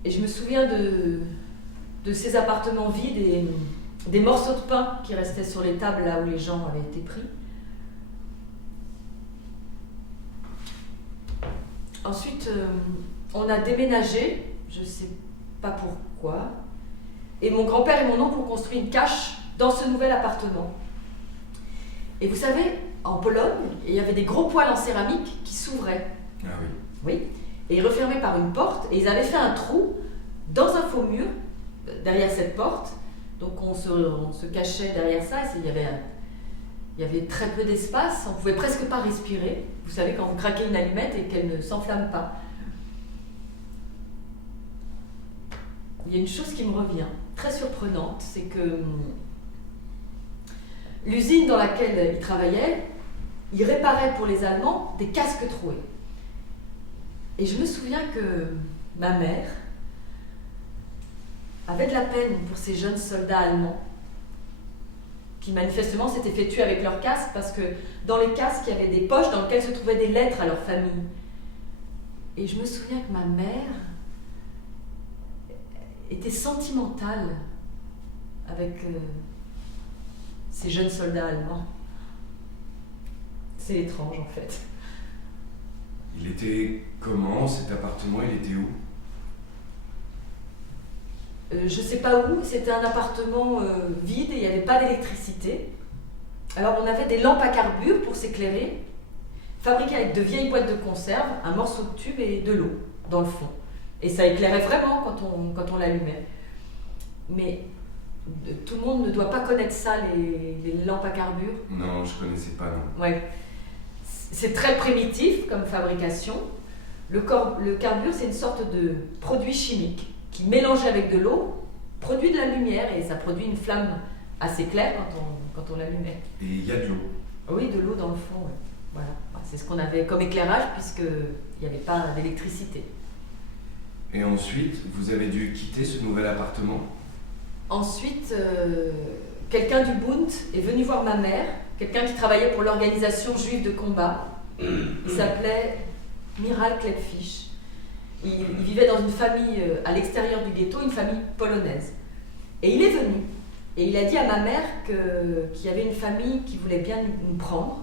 Et je me souviens de ces appartements vides et des morceaux de pain qui restaient sur les tables là où les gens avaient été pris. Ensuite, on a déménagé, je ne sais pas pourquoi, et mon grand-père et mon oncle ont construit une cache dans ce nouvel appartement. Et vous savez, en Pologne, il y avait des gros poêles en céramique qui s'ouvraient. Ah oui. Oui, et refermés par une porte, et ils avaient fait un trou dans un faux mur, derrière cette porte. Donc on se cachait derrière ça, et il y avait très peu d'espace, on ne pouvait presque pas respirer. Vous savez, quand vous craquez une allumette et qu'elle ne s'enflamme pas. Il y a une chose qui me revient, très surprenante, c'est que l'usine dans laquelle il travaillait, il réparait pour les Allemands des casques troués. Et je me souviens que ma mère avait de la peine pour ces jeunes soldats allemands qui manifestement s'étaient fait tuer avec leurs casques parce que dans les casques, il y avait des poches dans lesquelles se trouvaient des lettres à leur famille. Et je me souviens que ma mère était sentimentale avec ces jeunes soldats allemands. C'est étrange en fait. Il était comment cet appartement? Il était où? Je sais pas où, c'était un appartement vide et il n'y avait pas d'électricité. Alors on avait des lampes à carbure pour s'éclairer, fabriquées avec de vieilles boîtes de conserve, un morceau de tube et de l'eau dans le fond. Et ça éclairait vraiment quand on l'allumait. Mais tout le monde ne doit pas connaître ça, les lampes à carbure. Non, je connaissais pas, non. Ouais. C'est très primitif comme fabrication. Le carbure, c'est une sorte de produit chimique qui, mélangé avec de l'eau, produit de la lumière et ça produit une flamme assez claire quand on l'allumait. Et il y a de l'eau? Oui, de l'eau dans le fond, ouais. Voilà. C'est ce qu'on avait comme éclairage puisqu'il n'y avait pas d'électricité. Et ensuite, vous avez dû quitter ce nouvel appartement? Ensuite, quelqu'un du Bund est venu voir ma mère, quelqu'un qui travaillait pour l'organisation juive de combat. Il s'appelait Miral Klepfisch. Il vivait dans une famille à l'extérieur du ghetto, une famille polonaise. Et il est venu. Et il a dit à ma mère qu'il y avait une famille qui voulait bien nous prendre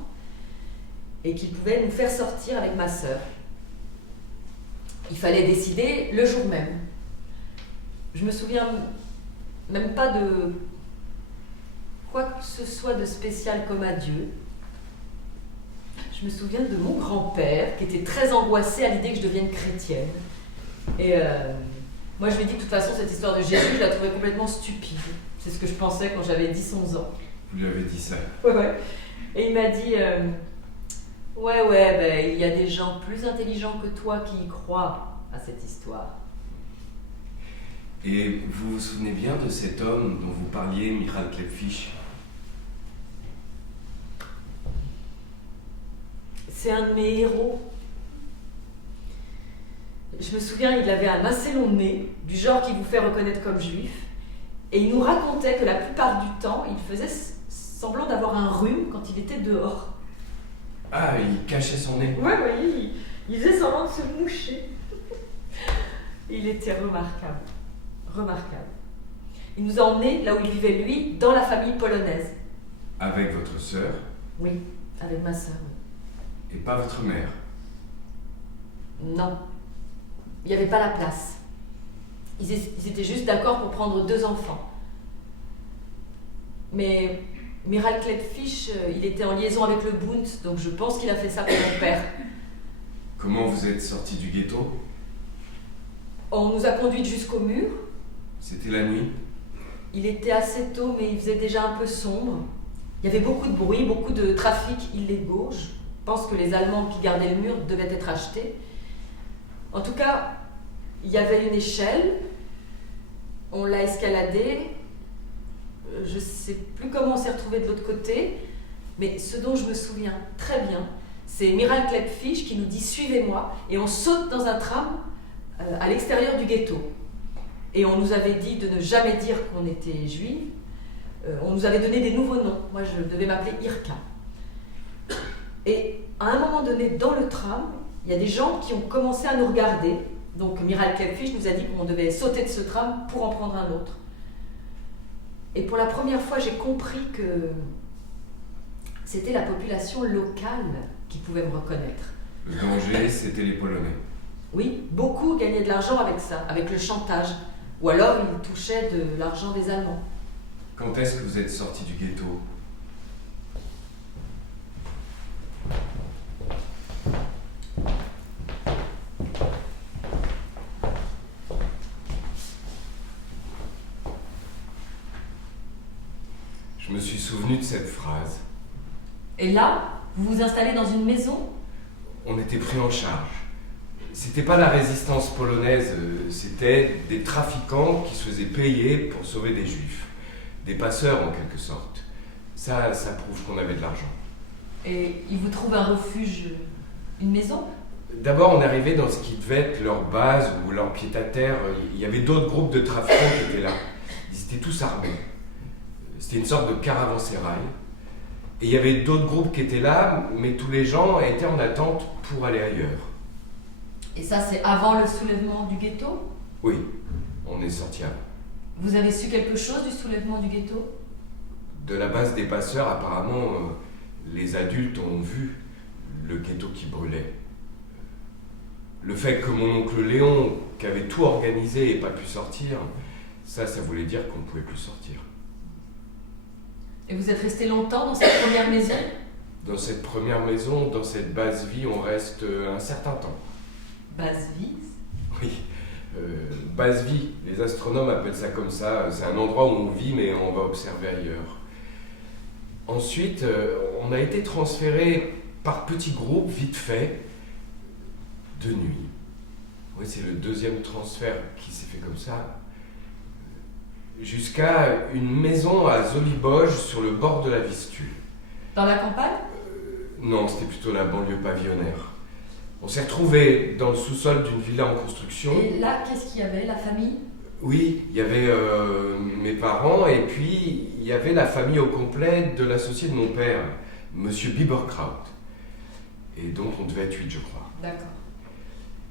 et qui pouvait nous faire sortir avec ma sœur. Il fallait décider le jour même. Je me souviens même pas de quoi que ce soit de spécial comme adieu. Je me souviens de mon grand-père qui était très angoissé à l'idée que je devienne chrétienne. Et moi je lui ai dit que de toute façon cette histoire de Jésus, je la trouvais complètement stupide. C'est ce que je pensais quand j'avais 10-11 ans. Vous lui avez dit ça? Ouais. Et il m'a dit ouais, il y a des gens plus intelligents que toi qui y croient à cette histoire. Et vous vous souvenez bien de cet homme dont vous parliez, Miral Klepfisch? C'est un de mes héros. Je me souviens, il avait un assez long nez, du genre qui vous fait reconnaître comme juif, et il nous racontait que la plupart du temps, il faisait semblant d'avoir un rhume quand il était dehors. Ah, il cachait son nez? Ouais, il faisait semblant de se moucher. Il était remarquable. Remarquable. Il nous a emmenés là où il vivait lui, dans la famille polonaise. Avec votre sœur? Oui, avec ma sœur. Et pas votre mère? Non. Il n'y avait pas la place. Ils étaient juste d'accord pour prendre 2 enfants. Mais Miral Klepfisch, il était en liaison avec le Bund, donc je pense qu'il a fait ça pour mon père. Comment vous êtes sortis du ghetto? On nous a conduites jusqu'au mur. C'était la nuit? Il était assez tôt, mais il faisait déjà un peu sombre. Il y avait beaucoup de bruit, beaucoup de trafic illégaux. Je pense que les Allemands qui gardaient le mur devaient être achetés. En tout cas, il y avait une échelle. On l'a escaladée. Je ne sais plus comment on s'est retrouvés de l'autre côté, mais ce dont je me souviens très bien, C'est Miral Klepfish qui nous dit « Suivez-moi » et on saute dans un tram à l'extérieur du ghetto. Et on nous avait dit de ne jamais dire qu'on était juive. On nous avait donné des nouveaux noms. Moi, je devais m'appeler Irka. Et à un moment donné, dans le tram, il y a des gens qui ont commencé à nous regarder. Donc Miral Klepfish nous a dit qu'on devait sauter de ce tram pour en prendre un autre. Et pour la première fois, j'ai compris que c'était la population locale qui pouvait me reconnaître. Le danger, c'était les Polonais. Oui, beaucoup gagnaient de l'argent avec ça, avec le chantage. Ou alors ils touchaient de l'argent des Allemands. Quand est-ce que vous êtes sorti du ghetto? Je me suis souvenu de cette phrase. Et là, vous vous installez dans une maison? On était pris en charge. C'était pas la résistance polonaise, c'était des trafiquants qui se faisaient payer pour sauver des juifs. Des passeurs en quelque sorte. Ça prouve qu'on avait de l'argent. Et ils vous trouvent un refuge, une maison? D'abord, on est arrivé dans ce qui devait être leur base ou leur pied-à-terre. Il y avait d'autres groupes de trafiquants qui étaient là. Ils étaient tous armés. C'était une sorte de caravansérail. Et il y avait d'autres groupes qui étaient là, mais tous les gens étaient en attente pour aller ailleurs. Et ça, c'est avant le soulèvement du ghetto? Oui, on est sorti avant. Vous avez su quelque chose du soulèvement du ghetto? De la base des passeurs, apparemment, les adultes ont vu le ghetto qui brûlait. Le fait que mon oncle Léon, qui avait tout organisé et pas pu sortir, ça voulait dire qu'on ne pouvait plus sortir. Et vous êtes resté longtemps dans cette première maison? Dans cette première maison, dans cette base vie, on reste un certain temps. Base vie? Oui, base vie, les astronomes appellent ça comme ça, c'est un endroit où on vit mais on va observer ailleurs. Ensuite, on a été transféré par petits groupes, vite fait, de nuit. Oui, c'est le deuxième transfert qui s'est fait comme ça. Jusqu'à une maison à Zoliboge, sur le bord de la Vistule. Dans la campagne? Non, c'était plutôt la banlieue pavillonnaire. On s'est retrouvés dans le sous-sol d'une villa en construction. Et là, qu'est-ce qu'il y avait? La famille? Oui, il y avait mes parents et puis il y avait la famille au complet de l'associé de mon père, Monsieur Biberkraut. Et donc on devait être 8, je crois. D'accord.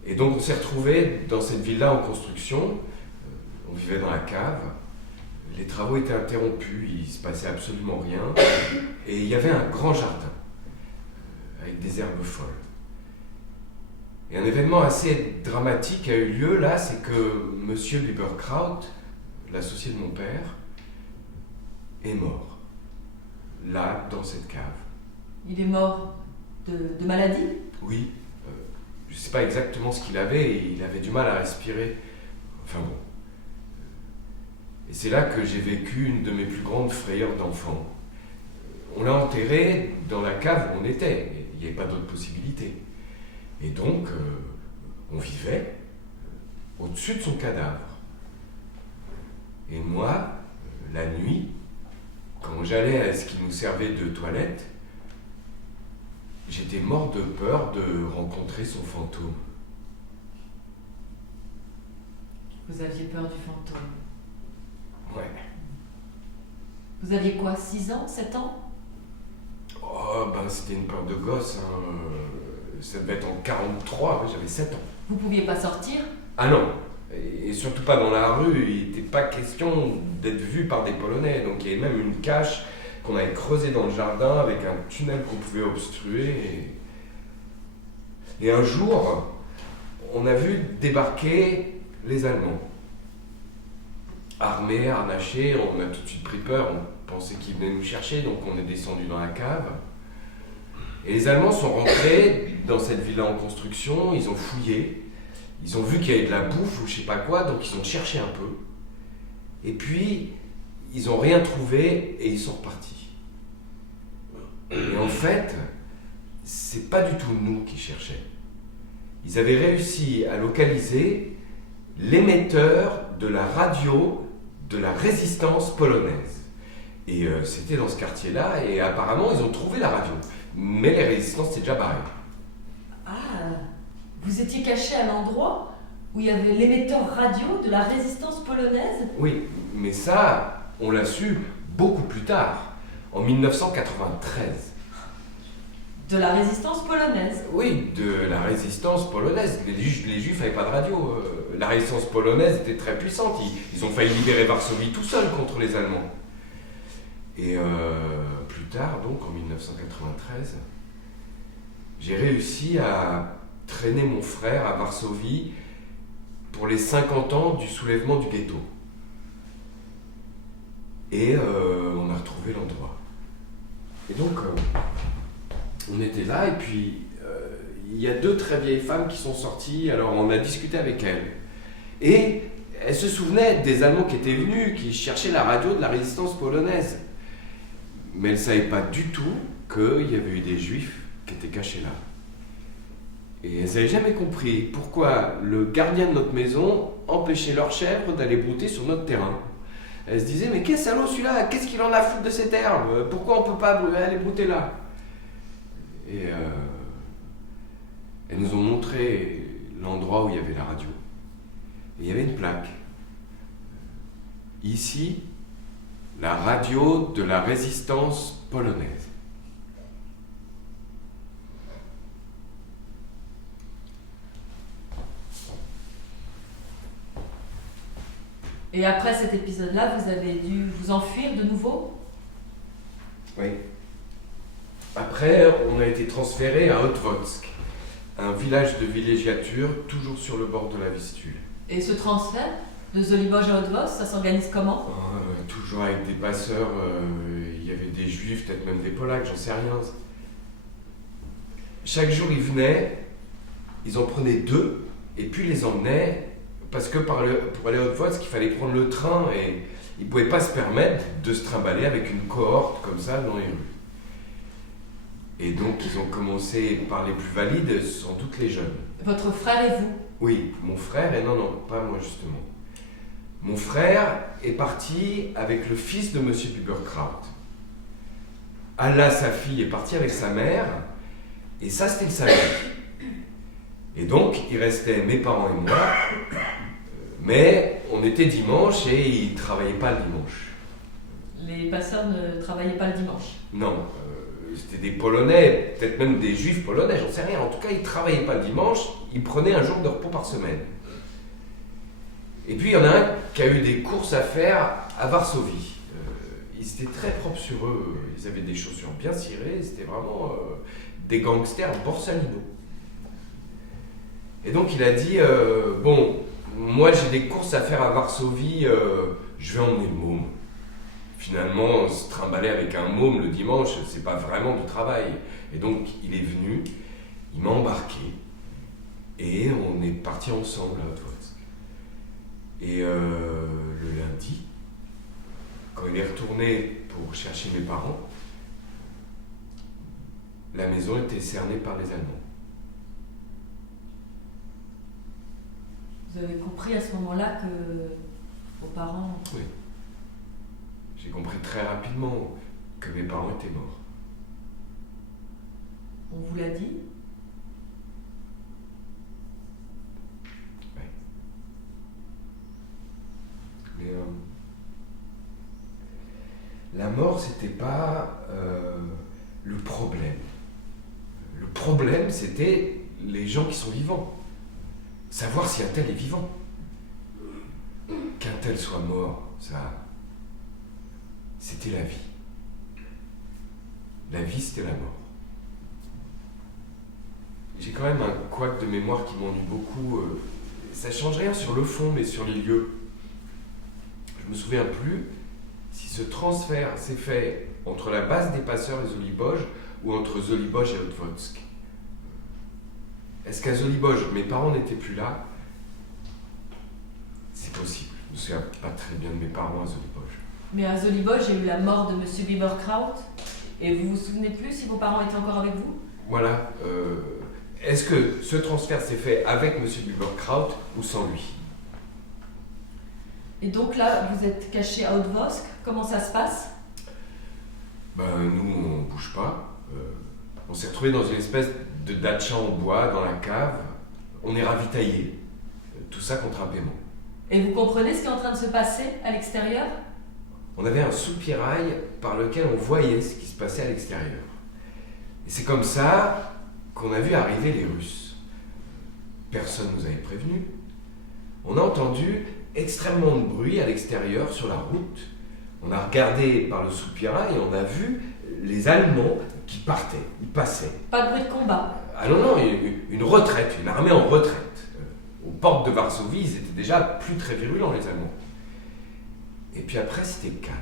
Et donc on s'est retrouvés dans cette villa en construction. On vivait dans la cave. Les travaux étaient interrompus, il se passait absolument rien. Et il y avait un grand jardin avec des herbes folles. Et un événement assez dramatique a eu lieu là, c'est que Monsieur Biberkraut, l'associé de mon père, est mort. Là, dans cette cave. Il est mort de maladie? Oui. Je ne sais pas exactement ce qu'il avait, et il avait du mal à respirer. Enfin bon. Et c'est là que j'ai vécu une de mes plus grandes frayeurs d'enfant. On l'a enterré dans la cave où on était. Il n'y avait pas d'autre possibilité. Et donc, on vivait au-dessus de son cadavre. Et moi, la nuit, quand j'allais à ce qui nous servait de toilette, j'étais mort de peur de rencontrer son fantôme. Vous aviez peur du fantôme? Ouais. Vous aviez quoi, 6 ans, 7 ans? Oh, ben c'était une peur de gosse, hein. Ça devait être en 43, j'avais 7 ans. Vous pouviez pas sortir? Ah non, et surtout pas dans la rue, il n'était pas question d'être vu par des Polonais. Donc il y avait même une cache qu'on avait creusée dans le jardin avec un tunnel qu'on pouvait obstruer. Et un jour, on a vu débarquer les Allemands. Armés, harnachés, on a tout de suite pris peur, on pensait qu'ils venaient nous chercher, donc on est descendu dans la cave. Et les Allemands sont rentrés dans cette villa en construction, ils ont fouillé, ils ont vu qu'il y avait de la bouffe ou je sais pas quoi, donc ils ont cherché un peu. Et puis, ils n'ont rien trouvé et ils sont repartis. Et en fait, c'est pas du tout nous qui cherchaient. Ils avaient réussi à localiser l'émetteur de la radio de la résistance polonaise. Et c'était dans ce quartier-là, et apparemment ils ont trouvé la radio. Mais les résistants s'étaient déjà barrés. Ah, vous étiez caché à l'endroit où il y avait l'émetteur radio de la résistance polonaise? Oui, mais ça, on l'a su beaucoup plus tard, en 1993. De la résistance polonaise? Oui, de la résistance polonaise. Les Juifs n'avaient pas de radio. La résistance polonaise était très puissante. Ils ont failli libérer Varsovie tout seuls contre les Allemands. Et plus tard, donc en 1993, j'ai réussi à traîner mon frère à Varsovie pour les 50 ans du soulèvement du ghetto. Et on a retrouvé l'endroit. Et donc, on était là, et puis il y a 2 très vieilles femmes qui sont sorties, alors on a discuté avec elles. Et elles se souvenaient des Allemands qui étaient venus, qui cherchaient la radio de la résistance polonaise. Mais elles ne savaient pas du tout qu'il y avait eu des Juifs qui étaient cachés là. Et elles n'avaient jamais compris pourquoi le gardien de notre maison empêchait leurs chèvres d'aller brouter sur notre terrain. Elles se disaient, mais qu'est-ce salaud celui-là? Qu'est-ce qu'il en a à foutre de cette herbe? Pourquoi on ne peut pas aller brouter là? Et elles nous ont montré l'endroit où il y avait la radio. Et il y avait une plaque. Ici, la radio de la résistance polonaise. Et après cet épisode-là, vous avez dû vous enfuir de nouveau? Oui. Après, on a été transféré à Otwotsk, un village de villégiature toujours sur le bord de la Vistule. Et ce transfert de Zoliboj à Otwotsk, ça s'organise comment? Toujours avec des passeurs, il y avait des Juifs, peut-être même des Polacs, j'en sais rien. Chaque jour, ils venaient, ils en prenaient 2, et puis ils les emmenaient, parce que pour aller à Otwotsk, il fallait prendre le train, et ils ne pouvaient pas se permettre de se trimballer avec une cohorte comme ça dans les rues. Et donc, ils ont commencé par les plus valides, sans doute les jeunes. Votre frère et vous? Oui, mon frère, et non, pas moi justement. Mon frère est parti avec le fils de M. Biberkraut. Allah, sa fille, est partie avec sa mère, et ça, c'était le samedi. Et donc, il restait mes parents et moi, mais on était dimanche et ils ne travaillaient pas le dimanche. Les passeurs ne travaillaient pas le dimanche? Non, c'était des Polonais, peut-être même des Juifs polonais, j'en sais rien. En tout cas, ils ne travaillaient pas le dimanche, ils prenaient un jour de repos par semaine. Et puis, il y en a un qui a eu des courses à faire à Varsovie. Ils étaient très propres sur eux, ils avaient des chaussures bien cirées, c'était vraiment des gangsters borsalino. Et donc, il a dit, bon, moi j'ai des courses à faire à Varsovie, je vais emmener le môme. Finalement, se trimballer avec un môme le dimanche, c'est pas vraiment du travail. Et donc, il est venu, il m'a embarqué, et on est partis ensemble à Otwotsk. Et le lundi, quand il est retourné pour chercher mes parents, la maison était cernée par les Allemands. Vous avez compris à ce moment-là que vos parents... Oui. J'ai compris très rapidement que mes parents étaient morts. On vous l'a dit? Oui. Mais la mort, c'était pas le problème. Le problème, c'était les gens qui sont vivants. Savoir si un tel est vivant. Qu'un tel soit mort, ça... C'était la vie. La vie, c'était la mort. J'ai quand même un couac de mémoire qui m'ennuie beaucoup. Ça change rien sur le fond, mais sur les lieux. Je me souviens plus si ce transfert s'est fait entre la base des passeurs et Zoliboj ou entre Zoliboj et Otwotsk. Est-ce qu'à Zoliboj, mes parents n'étaient plus là? C'est possible. Je me souviens pas très bien de mes parents à Zoliboj. Mais à Zoliboj, il y a eu la mort de M. Biberkraut. Et vous vous souvenez plus si vos parents étaient encore avec vous? Voilà. Est-ce que ce transfert s'est fait avec M. Biberkraut ou sans lui? Et donc là, vous êtes caché à Otwotsk. Comment ça se passe? Nous, on bouge pas. On s'est retrouvé dans une espèce de datcha en bois, dans la cave. On est ravitaillé. Tout ça contre un paiement. Et vous comprenez ce qui est en train de se passer à l'extérieur? On avait un soupirail par lequel on voyait ce qui se passait à l'extérieur. Et c'est comme ça qu'on a vu arriver les Russes. Personne ne nous avait prévenus. On a entendu extrêmement de bruit à l'extérieur sur la route. On a regardé par le soupirail et on a vu les Allemands qui partaient, ils passaient. Pas de bruit de combat? Ah non, une retraite, une armée en retraite. Aux portes de Varsovie, ils étaient déjà plus très virulents, les Allemands. Et puis après, c'était calme.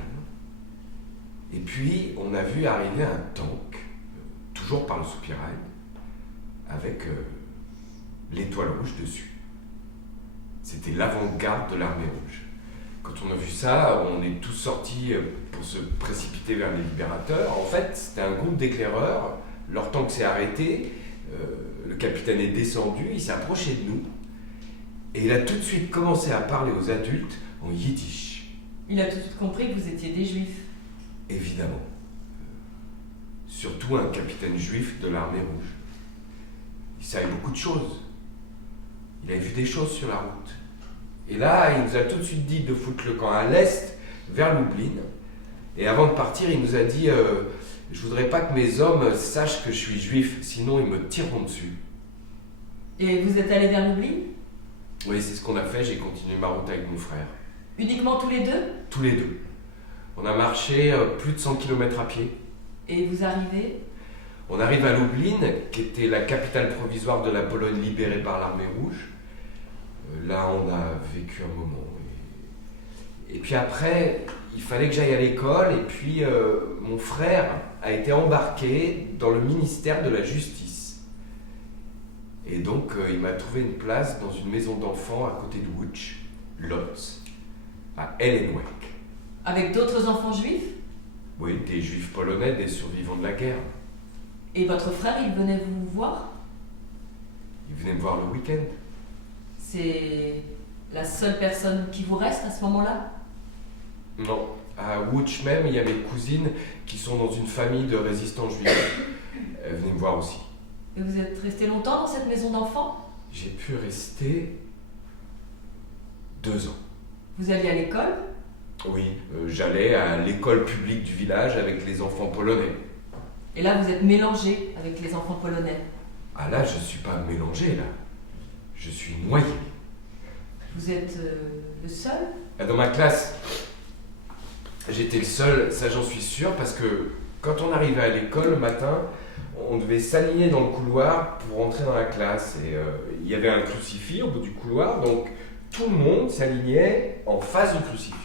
Et puis, on a vu arriver un tank, toujours par le soupirail, avec l'étoile rouge dessus. C'était l'avant-garde de l'armée rouge. Quand on a vu ça, on est tous sortis pour se précipiter vers les libérateurs. En fait, c'était un groupe d'éclaireurs. Leur tank s'est arrêté, le capitaine est descendu, il s'est approché de nous, et il a tout de suite commencé à parler aux adultes en yiddish. Il a tout de suite compris que vous étiez des juifs. Évidemment. Surtout un capitaine juif de l'armée rouge. Il savait beaucoup de choses. Il avait vu des choses sur la route. Et là, il nous a tout de suite dit de foutre le camp à l'est, vers Lublin. Et avant de partir, il nous a dit je voudrais pas que mes hommes sachent que je suis juif, sinon ils me tireront dessus. Et vous êtes allés vers Lublin? Oui, c'est ce qu'on a fait, j'ai continué ma route avec mon frère. Uniquement tous les deux? Tous les deux. On a marché plus de 100 km à pied. Et vous arrivez? On arrive à Lublin, qui était la capitale provisoire de la Pologne libérée par l'armée rouge. Là, on a vécu un moment. Et puis après, il fallait que j'aille à l'école, et puis mon frère a été embarqué dans le ministère de la Justice. Et donc, il m'a trouvé une place dans une maison d'enfants à côté de Łódź, Lodz, à Ellenweg. Avec d'autres enfants juifs? Oui, des juifs polonais, des survivants de la guerre. Et votre frère, il venait vous voir? Il venait me voir le week-end. C'est la seule personne qui vous reste à ce moment-là? Non. À Łódź même, il y a mes cousines qui sont dans une famille de résistants juifs. Elles venaient me voir aussi. Et vous êtes resté longtemps dans cette maison d'enfants? J'ai pu rester 2 ans. Vous alliez à l'école? Oui, j'allais à l'école publique du village avec les enfants polonais. Et là, vous êtes mélangé avec les enfants polonais? Ah là, je ne suis pas mélangé, là. Je suis noyé. Vous êtes le seul? Dans ma classe, j'étais le seul, ça j'en suis sûr, parce que quand on arrivait à l'école le matin, on devait s'aligner dans le couloir pour rentrer dans la classe. Et il y avait un crucifix au bout du couloir, donc tout le monde s'alignait en face du crucifix.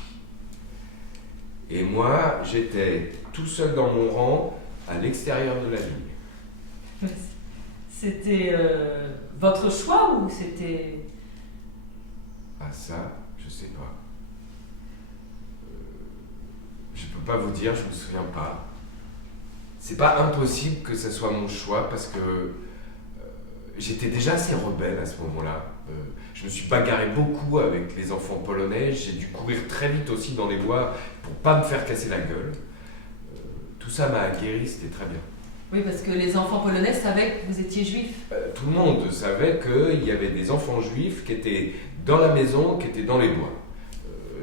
Et moi, j'étais tout seul dans mon rang, à l'extérieur de la ligne. C'était votre choix ou c'était... Ah ça, je sais pas. Je peux pas vous dire, je me souviens pas. C'est pas impossible que ce soit mon choix parce que j'étais déjà assez rebelle à ce moment-là. Je me suis bagarré beaucoup avec les enfants polonais, j'ai dû courir très vite aussi dans les bois pour pas me faire casser la gueule. Tout ça m'a guéri, c'était très bien. Oui, parce que les enfants polonais savaient que vous étiez juif. Tout le monde savait qu'il y avait des enfants juifs qui étaient dans la maison, qui étaient dans les bois.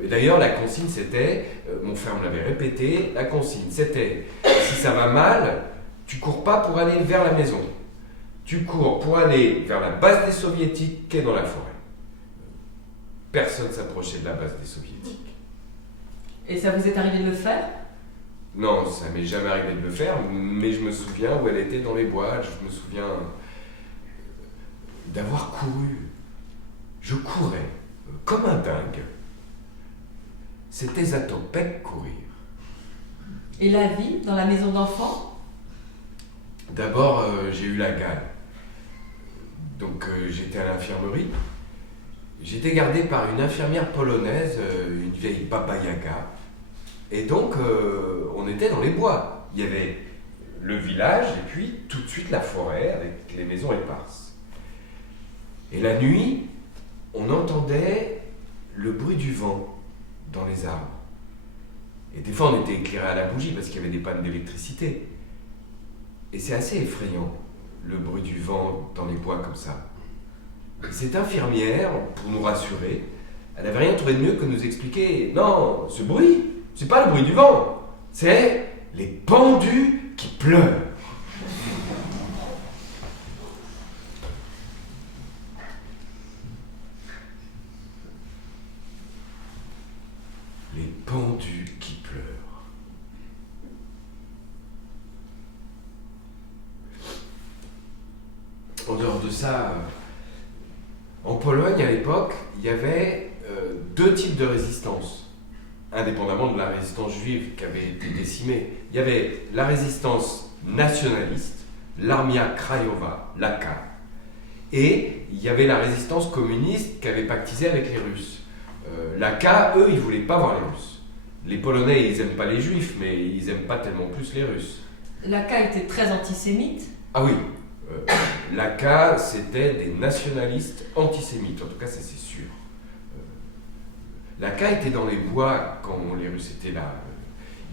Et d'ailleurs, la consigne c'était, mon frère me l'avait répété, la consigne c'était, si ça va mal, tu cours pas pour aller vers la maison. Tu cours pour aller vers la base des soviétiques qui est dans la forêt. Personne s'approchait de la base des soviétiques. Et ça vous est arrivé de le faire? Non, ça m'est jamais arrivé de le faire, mais je me souviens où elle était dans les bois, je me souviens d'avoir couru. Je courais comme un dingue. C'était zatopek courir. Et la vie dans la maison d'enfants? D'abord, j'ai eu la gale. Donc j'étais à l'infirmerie. J'étais gardé par une infirmière polonaise, une vieille Baba Yaga. Et donc, on était dans les bois. Il y avait le village et puis tout de suite la forêt avec les maisons éparses. Et la nuit, on entendait le bruit du vent dans les arbres. Et des fois, on était éclairé à la bougie parce qu'il y avait des pannes d'électricité. Et c'est assez effrayant, le bruit du vent dans les bois comme ça. Et cette infirmière, pour nous rassurer, elle n'avait rien trouvé de mieux que nous expliquer « Non, ce bruit, c'est pas le bruit du vent, c'est les pendus qui pleurent. » Les pendus qui pleurent. En dehors de ça, en Pologne à l'époque, il y avait deux types de résistance, indépendamment de la résistance juive qui avait été décimée. Il y avait la résistance nationaliste, l'Armia Krajowa, l'AKA, et il y avait la résistance communiste qui avait pactisé avec les Russes. L'AKA, eux, ils ne voulaient pas voir les Russes. Les Polonais, ils n'aiment pas les Juifs, mais ils n'aiment pas tellement plus les Russes. L'AKA était très antisémite. Ah oui, l'AKA, c'était des nationalistes antisémites, en tout cas, ça c'est sûr. L'AKA était dans les bois quand les Russes étaient là.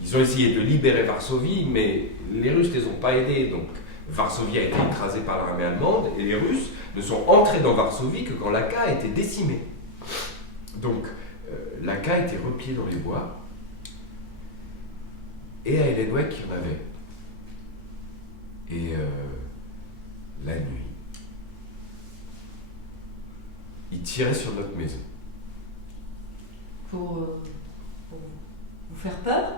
Ils ont essayé de libérer Varsovie, mais les Russes ne les ont pas aidés, donc Varsovie a été écrasée par l'armée allemande, et les Russes ne sont entrés dans Varsovie que quand l'AKA a été décimée. Donc, l'AKA a été repliée dans les bois, et à Elenweg, il y en avait. Et la nuit, ils tiraient sur notre maison. Pour vous faire peur?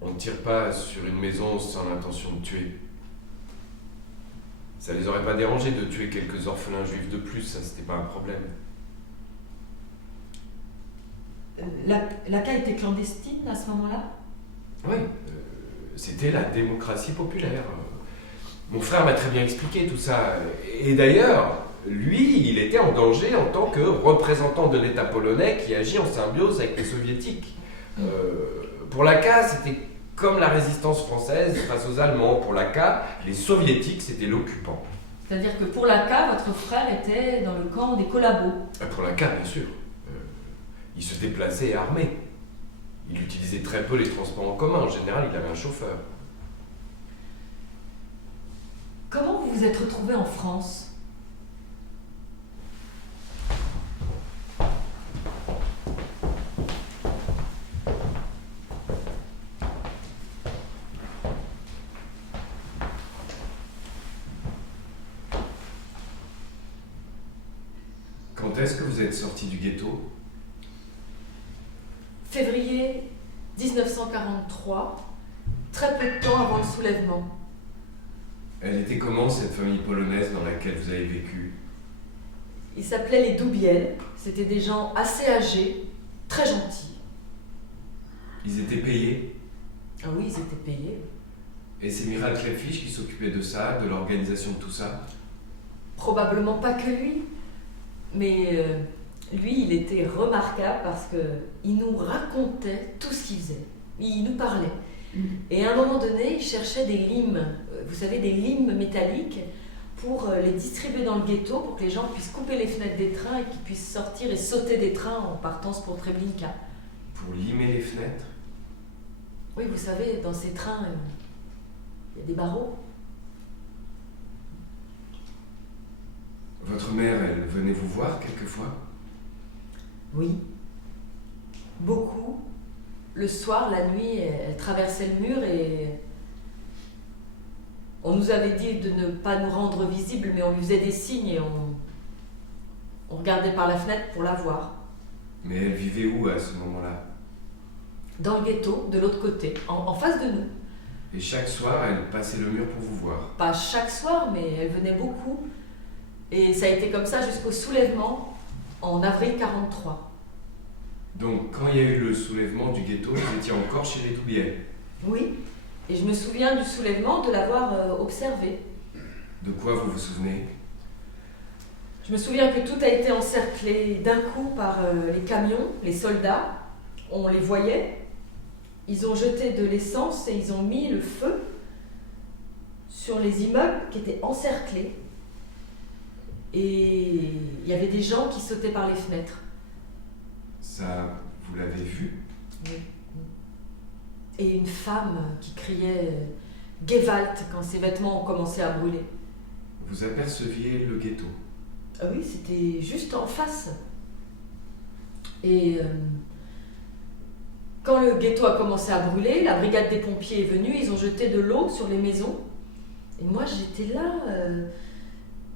On ne tire pas sur une maison sans l'intention de tuer. Ça les aurait pas dérangés de tuer quelques orphelins juifs de plus, ça c'était pas un problème. L'AKA était clandestine à ce moment-là? Oui, c'était la démocratie populaire. Mon frère m'a très bien expliqué tout ça. Et d'ailleurs, lui, il était en danger en tant que représentant de l'État polonais qui agit en symbiose avec les soviétiques. Pour l'AKA, c'était comme la résistance française face aux Allemands. Pour l'AKA, les soviétiques, c'était l'occupant. C'est-à-dire que pour l'AKA, votre frère était dans le camp des collabos? Pour l'AKA, bien sûr. Il se déplaçait armé. Il utilisait très peu les transports en commun. En général, il avait un chauffeur. Comment vous vous êtes retrouvé en France? Quand est-ce que vous êtes sorti du ghetto? Février 1943, très peu de temps avant le soulèvement. Elle était comment, cette famille polonaise dans laquelle vous avez vécu? Ils s'appelaient les Dubiel. C'était des gens assez âgés, très gentils. Ils étaient payés? Ah oui, ils étaient payés. Et c'est Miral Kleffisch qui s'occupait de ça, de l'organisation de tout ça? Probablement pas que lui, mais lui, il était remarquable parce qu'il nous racontait tout ce qu'il faisait. Il nous parlait. Et à un moment donné, il cherchait des limes, vous savez, des limes métalliques pour les distribuer dans le ghetto pour que les gens puissent couper les fenêtres des trains et qu'ils puissent sortir et sauter des trains en partance pour Treblinka. Pour limer les fenêtres? Oui, vous savez, dans ces trains, il y a des barreaux. Votre mère, elle venait vous voir quelquefois? Oui, beaucoup. Le soir, la nuit, elle traversait le mur et on nous avait dit de ne pas nous rendre visibles, mais on lui faisait des signes et on regardait par la fenêtre pour la voir. Mais elle vivait où à ce moment-là? Dans le ghetto, de l'autre côté, en face de nous. Et chaque soir, elle passait le mur pour vous voir? Pas chaque soir, mais elle venait beaucoup. Et ça a été comme ça jusqu'au soulèvement en avril 1943. Donc, quand il y a eu le soulèvement du ghetto, vous étiez encore chez les Dubiel? Oui, et je me souviens du soulèvement, de l'avoir observé. De quoi vous vous souvenez? Je me souviens que tout a été encerclé d'un coup par les camions, les soldats. On les voyait. Ils ont jeté de l'essence et ils ont mis le feu sur les immeubles qui étaient encerclés. Et il y avait des gens qui sautaient par les fenêtres. Ça Vous l'avez vu? Oui. Et une femme qui criait Gewalt quand ses vêtements ont commencé à brûler. Vous aperceviez le ghetto? Ah oui, c'était juste en face. Et quand le ghetto a commencé à brûler, la brigade des pompiers est venue, ils ont jeté de l'eau sur les maisons. Et moi, j'étais là,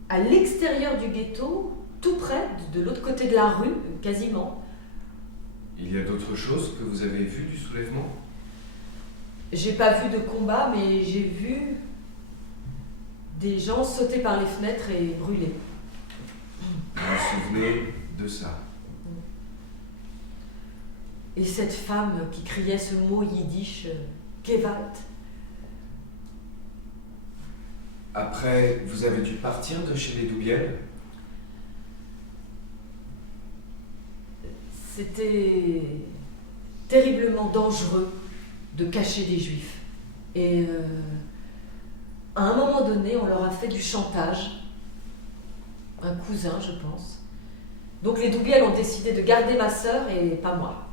à l'extérieur du ghetto, tout près, de l'autre côté de la rue, quasiment. Il y a d'autres choses que vous avez vues du soulèvement? J'ai pas vu de combat, mais j'ai vu des gens sauter par les fenêtres et brûler. Vous vous souvenez de ça? Et cette femme qui criait ce mot yiddish, Gewalt. Après, vous avez dû partir de chez les Doubiel? C'était terriblement dangereux de cacher des juifs. Et à un moment donné, on leur a fait du chantage. Un cousin, je pense. Donc les Doubiel ont décidé de garder ma sœur et pas moi.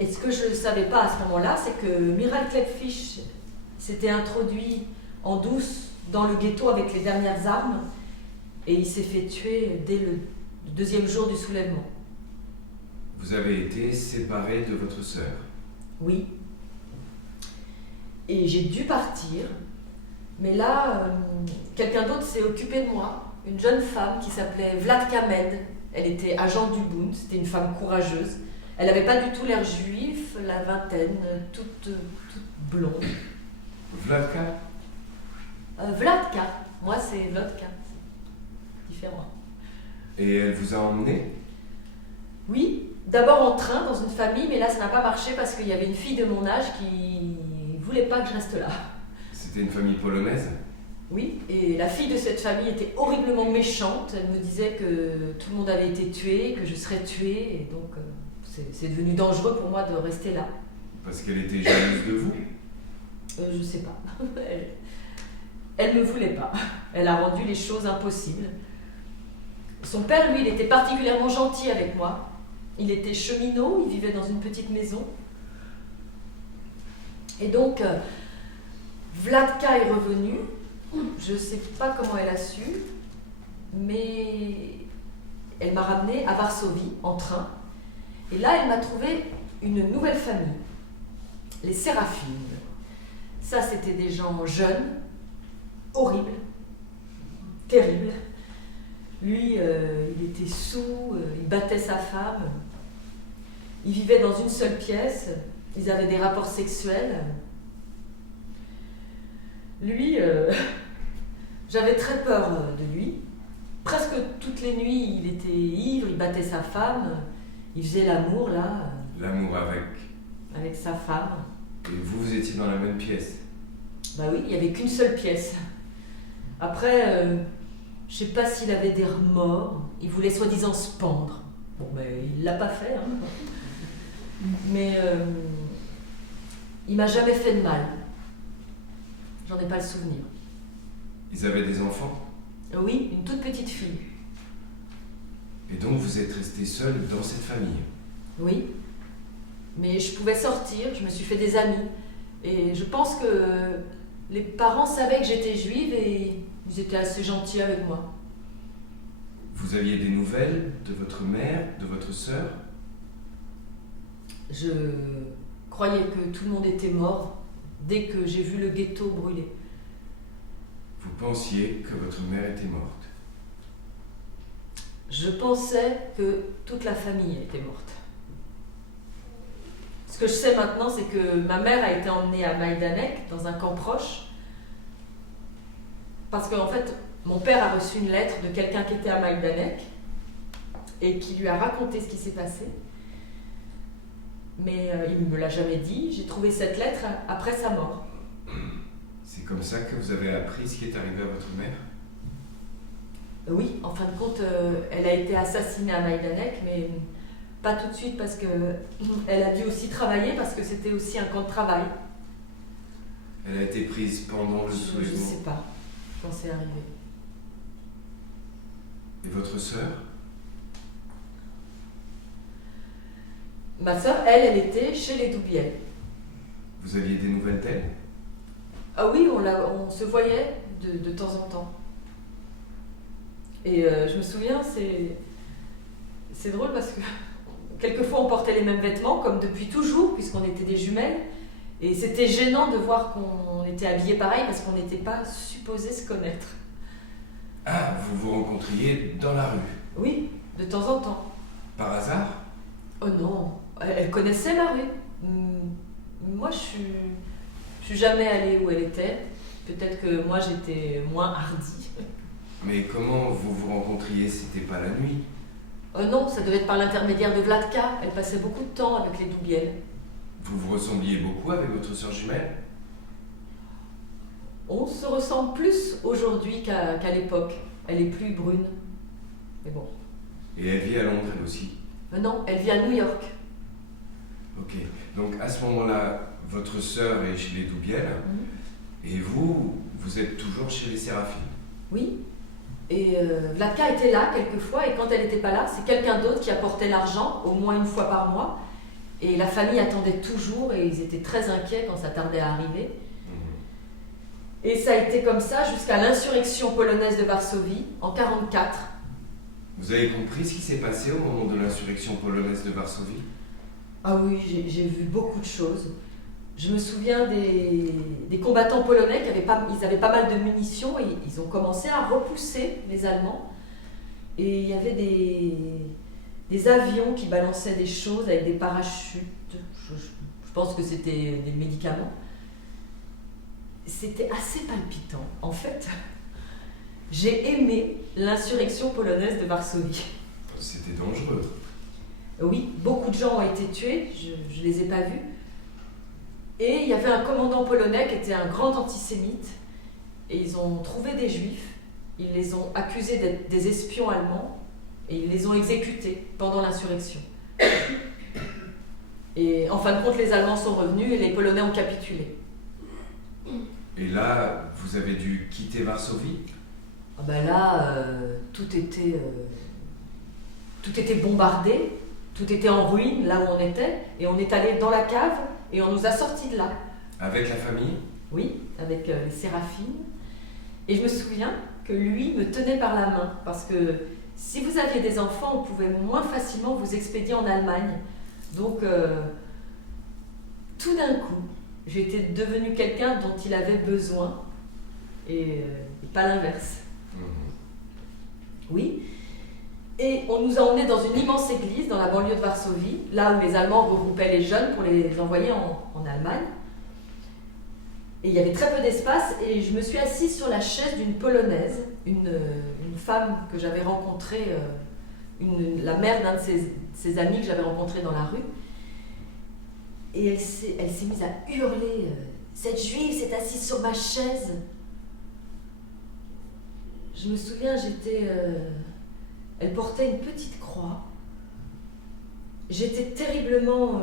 Et ce que je ne savais pas à ce moment-là, c'est que Miral Klepfish s'était introduit en douce dans le ghetto avec les dernières armes et il s'est fait tuer dès le deuxième jour du soulèvement. Vous avez été séparé de votre sœur? Oui. Et j'ai dû partir, mais là, quelqu'un d'autre s'est occupé de moi, une jeune femme qui s'appelait Vladka Med. Elle était agente du Bund, c'était une femme courageuse. Elle n'avait pas du tout l'air juif, la vingtaine, toute blonde. Vladka? Vladka, moi c'est Vladka, différent. Et elle vous a emmené? Oui, d'abord en train dans une famille, mais là ça n'a pas marché parce qu'il y avait une fille de mon âge qui voulait pas que je reste là. C'était une famille polonaise? Oui, et la fille de cette famille était horriblement méchante. Elle me disait que tout le monde avait été tué, que je serais tuée, et donc c'est devenu dangereux pour moi de rester là. Parce qu'elle était jalouse de vous? Je sais pas. Elle me voulait pas. Elle a rendu les choses impossibles. Son père, lui, il était particulièrement gentil avec moi. Il était cheminot, il vivait dans une petite maison. Et donc, Vladka est revenue. Je ne sais pas comment elle a su, mais elle m'a ramenée à Varsovie en train. Et là, elle m'a trouvé une nouvelle famille, les Séraphines. Ça, c'était des gens jeunes, horribles, terribles. Lui, il était saoul, il battait sa femme. Ils vivaient dans une seule pièce, ils avaient des rapports sexuels. Lui, j'avais très peur de lui. Presque toutes les nuits, il était ivre, il battait sa femme, il faisait l'amour, là. L'amour avec sa femme. Et vous étiez dans la même pièce? Bah oui, il n'y avait qu'une seule pièce. Après, je sais pas s'il avait des remords, il voulait soi-disant se pendre. Bon, ben, il l'a pas fait, hein. Mais il m'a jamais fait de mal. J'en ai pas le souvenir. Ils avaient des enfants? Oui, une toute petite fille. Et donc vous êtes resté seul dans cette famille? Oui, mais je pouvais sortir, je me suis fait des amis. Et je pense que les parents savaient que j'étais juive et ils étaient assez gentils avec moi. Vous aviez des nouvelles de votre mère, de votre sœur? Je croyais que tout le monde était mort dès que j'ai vu le ghetto brûler. Vous pensiez que votre mère était morte? Je pensais que toute la famille était morte. Ce que je sais maintenant, c'est que ma mère a été emmenée à Majdanek, dans un camp proche, parce qu'en fait, mon père a reçu une lettre de quelqu'un qui était à Majdanek et qui lui a raconté ce qui s'est passé. Mais il ne me l'a jamais dit. J'ai trouvé cette lettre après sa mort. C'est comme ça que vous avez appris ce qui est arrivé à votre mère? Oui, en fin de compte, elle a été assassinée à Majdanek, mais pas tout de suite parce qu'elle a dû aussi travailler, parce que c'était aussi un camp de travail. Elle a été prise pendant le Je soulèvement? ne sais pas quand c'est arrivé. Et votre sœur? Ma sœur, elle était chez les Doubiel. Vous aviez des nouvelles d'elle? Ah oui, on se voyait de temps en temps. Et je me souviens, c'est drôle parce que quelquefois on portait les mêmes vêtements, comme depuis toujours, puisqu'on était des jumelles. Et c'était gênant de voir qu'on était habillés pareil parce qu'on n'était pas supposés se connaître. Ah, vous vous rencontriez dans la rue? Oui, de temps en temps. Par hasard? Oh non, elle connaissait la rue. Moi, je suis jamais allée où elle était. Peut-être que moi, j'étais moins hardie. Mais comment vous vous rencontriez? C'était pas la nuit? Oh non, ça devait être par l'intermédiaire de Vladka. Elle passait beaucoup de temps avec les Doubiel. Vous vous ressembliez beaucoup avec votre sœur jumelle? On se ressemble plus aujourd'hui qu'à l'époque. Elle est plus brune. Mais bon. Et elle vit à Londres, elle aussi? Non, elle vit à New York. Ok, donc à ce moment-là, votre sœur est chez les Doubiel, et vous êtes toujours chez les Séraphines? Oui. Et Vladka était là quelquefois, et quand elle n'était pas là, c'est quelqu'un d'autre qui apportait l'argent, au moins une fois par mois. Et la famille attendait toujours, et ils étaient très inquiets quand ça tardait à arriver. Et ça a été comme ça jusqu'à l'insurrection polonaise de Varsovie, en 1944. Vous avez compris ce qui s'est passé au moment de l'insurrection polonaise de Varsovie? Ah oui, j'ai vu beaucoup de choses. Je me souviens des combattants polonais ils avaient pas mal de munitions et ils ont commencé à repousser les Allemands. Et il y avait des avions qui balançaient des choses avec des parachutes. Je pense que c'était des médicaments. C'était assez palpitant. En fait, j'ai aimé l'insurrection polonaise de Varsovie. C'était dangereux. Oui, beaucoup de gens ont été tués, je ne les ai pas vus. Et il y avait un commandant polonais qui était un grand antisémite. Et ils ont trouvé des juifs, ils les ont accusés d'être des espions allemands et ils les ont exécutés pendant l'insurrection. Et en fin de compte, les Allemands sont revenus et les Polonais ont capitulé. Et là, vous avez dû quitter Varsovie? Ah ben là, tout était bombardé, tout était en ruine là où on était, et on est allé dans la cave et on nous a sortis de là. Avec la famille? Oui, avec les Séraphines. Et je me souviens que lui me tenait par la main, parce que si vous aviez des enfants, on pouvait moins facilement vous expédier en Allemagne. Donc, tout d'un coup, j'étais devenue quelqu'un dont il avait besoin, et pas l'inverse. Oui. Et on nous a emmenés dans une immense église dans la banlieue de Varsovie, là où les Allemands regroupaient les jeunes pour les envoyer en Allemagne. Et il y avait très peu d'espace et je me suis assise sur la chaise d'une Polonaise, une femme que j'avais rencontrée, la mère d'un de ses amis que j'avais rencontré dans la rue. Et elle s'est mise à hurler « Cette juive s'est assise sur ma chaise !» Je me souviens, elle portait une petite croix. J'étais terriblement...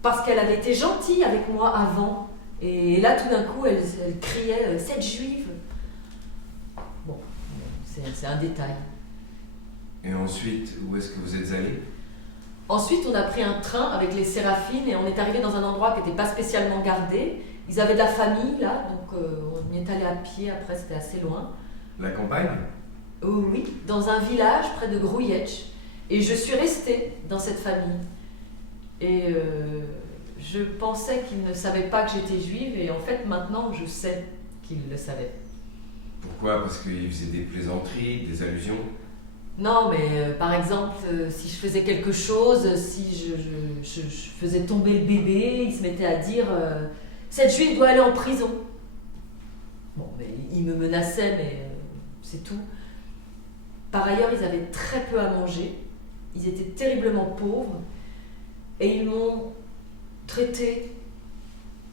parce qu'elle avait été gentille avec moi avant. Et là, tout d'un coup, elle criait « Cette juive !» Bon, c'est un détail. Et ensuite, où est-ce que vous êtes allé? Ensuite, on a pris un train avec les Séraphines et on est arrivé dans un endroit qui n'était pas spécialement gardé. Ils avaient de la famille, là, donc on y est allé à pied, après c'était assez loin. La campagne? Oui, dans un village près de Grouilletch. Et je suis restée dans cette famille. Et je pensais qu'ils ne savaient pas que j'étais juive, et en fait, maintenant, je sais qu'ils le savaient. Pourquoi? Parce qu'ils faisaient des plaisanteries, des allusions? Non, mais par exemple, si je faisais quelque chose, si je faisais tomber le bébé, ils se mettaient à dire cette juive doit aller en prison. Bon, mais ils me menaçaient, mais c'est tout. Par ailleurs, ils avaient très peu à manger, ils étaient terriblement pauvres, et ils m'ont traité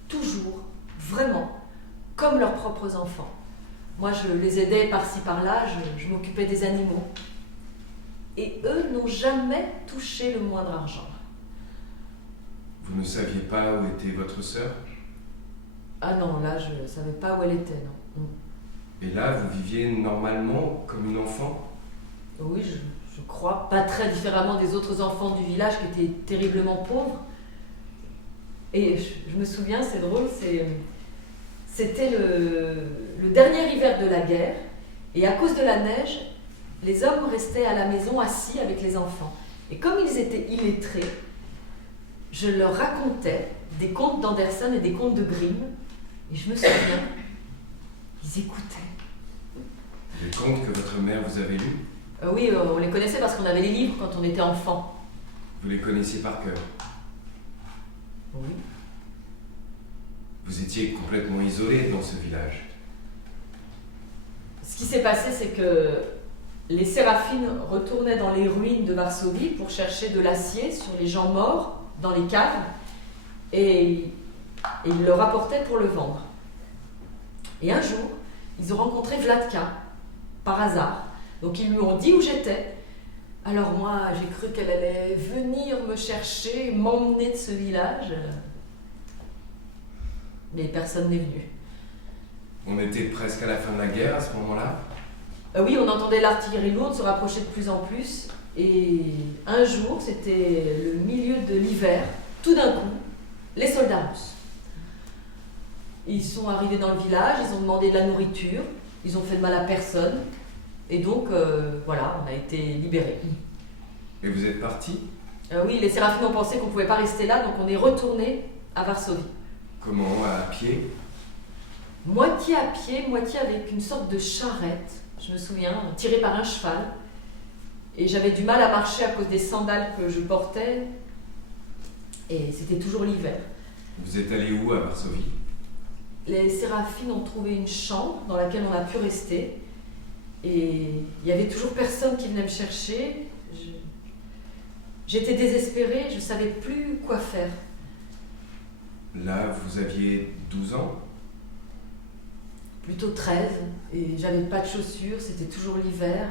toujours, vraiment, comme leurs propres enfants. Moi, je les aidais par-ci par-là, je m'occupais des animaux. Et eux n'ont jamais touché le moindre argent. Vous ne saviez pas où était votre sœur? Ah non, là, je ne savais pas où elle était, non. Et là, vous viviez normalement comme une enfant? Oui, je crois, pas très différemment des autres enfants du village qui étaient terriblement pauvres. Et je me souviens, c'est drôle, c'était le dernier hiver de la guerre, et à cause de la neige, les hommes restaient à la maison assis avec les enfants. Et comme ils étaient illettrés, je leur racontais des contes d'Andersen et des contes de Grimm, et je me souviens, ils écoutaient. Les contes que votre mère vous avait lus? Oui, on les connaissait parce qu'on avait les livres quand on était enfant. Vous les connaissiez par cœur? Oui. Vous étiez complètement isolé dans ce village. Ce qui s'est passé, c'est que les Séraphines retournaient dans les ruines de Varsovie pour chercher de l'acier sur les gens morts dans les caves, et ils le rapportaient pour le vendre. Et un jour, ils ont rencontré Vladka, par hasard. Donc ils lui ont dit où j'étais. Alors moi, j'ai cru qu'elle allait venir me chercher, m'emmener de ce village. Mais personne n'est venu. On était presque à la fin de la guerre à ce moment-là? Oui, on entendait l'artillerie lourde se rapprocher de plus en plus. Et un jour, c'était le milieu de l'hiver, tout d'un coup, les soldats russes. Ils sont arrivés dans le village, ils ont demandé de la nourriture, ils ont fait de mal à personne. Et donc, voilà, on a été libérés. Et vous êtes partis? Oui, les Séraphines ont pensé qu'on ne pouvait pas rester là, donc on est retourné à Varsovie. Comment? À pied? Moitié à pied, moitié avec une sorte de charrette, je me souviens, tirée par un cheval. Et j'avais du mal à marcher à cause des sandales que je portais. Et c'était toujours l'hiver. Vous êtes allé où à Varsovie? Les Séraphines ont trouvé une chambre dans laquelle on a pu rester. Et il n'y avait toujours personne qui venait me chercher. J'étais désespérée, je ne savais plus quoi faire. Là, vous aviez 12 ans? Plutôt 13, et j'avais pas de chaussures, c'était toujours l'hiver.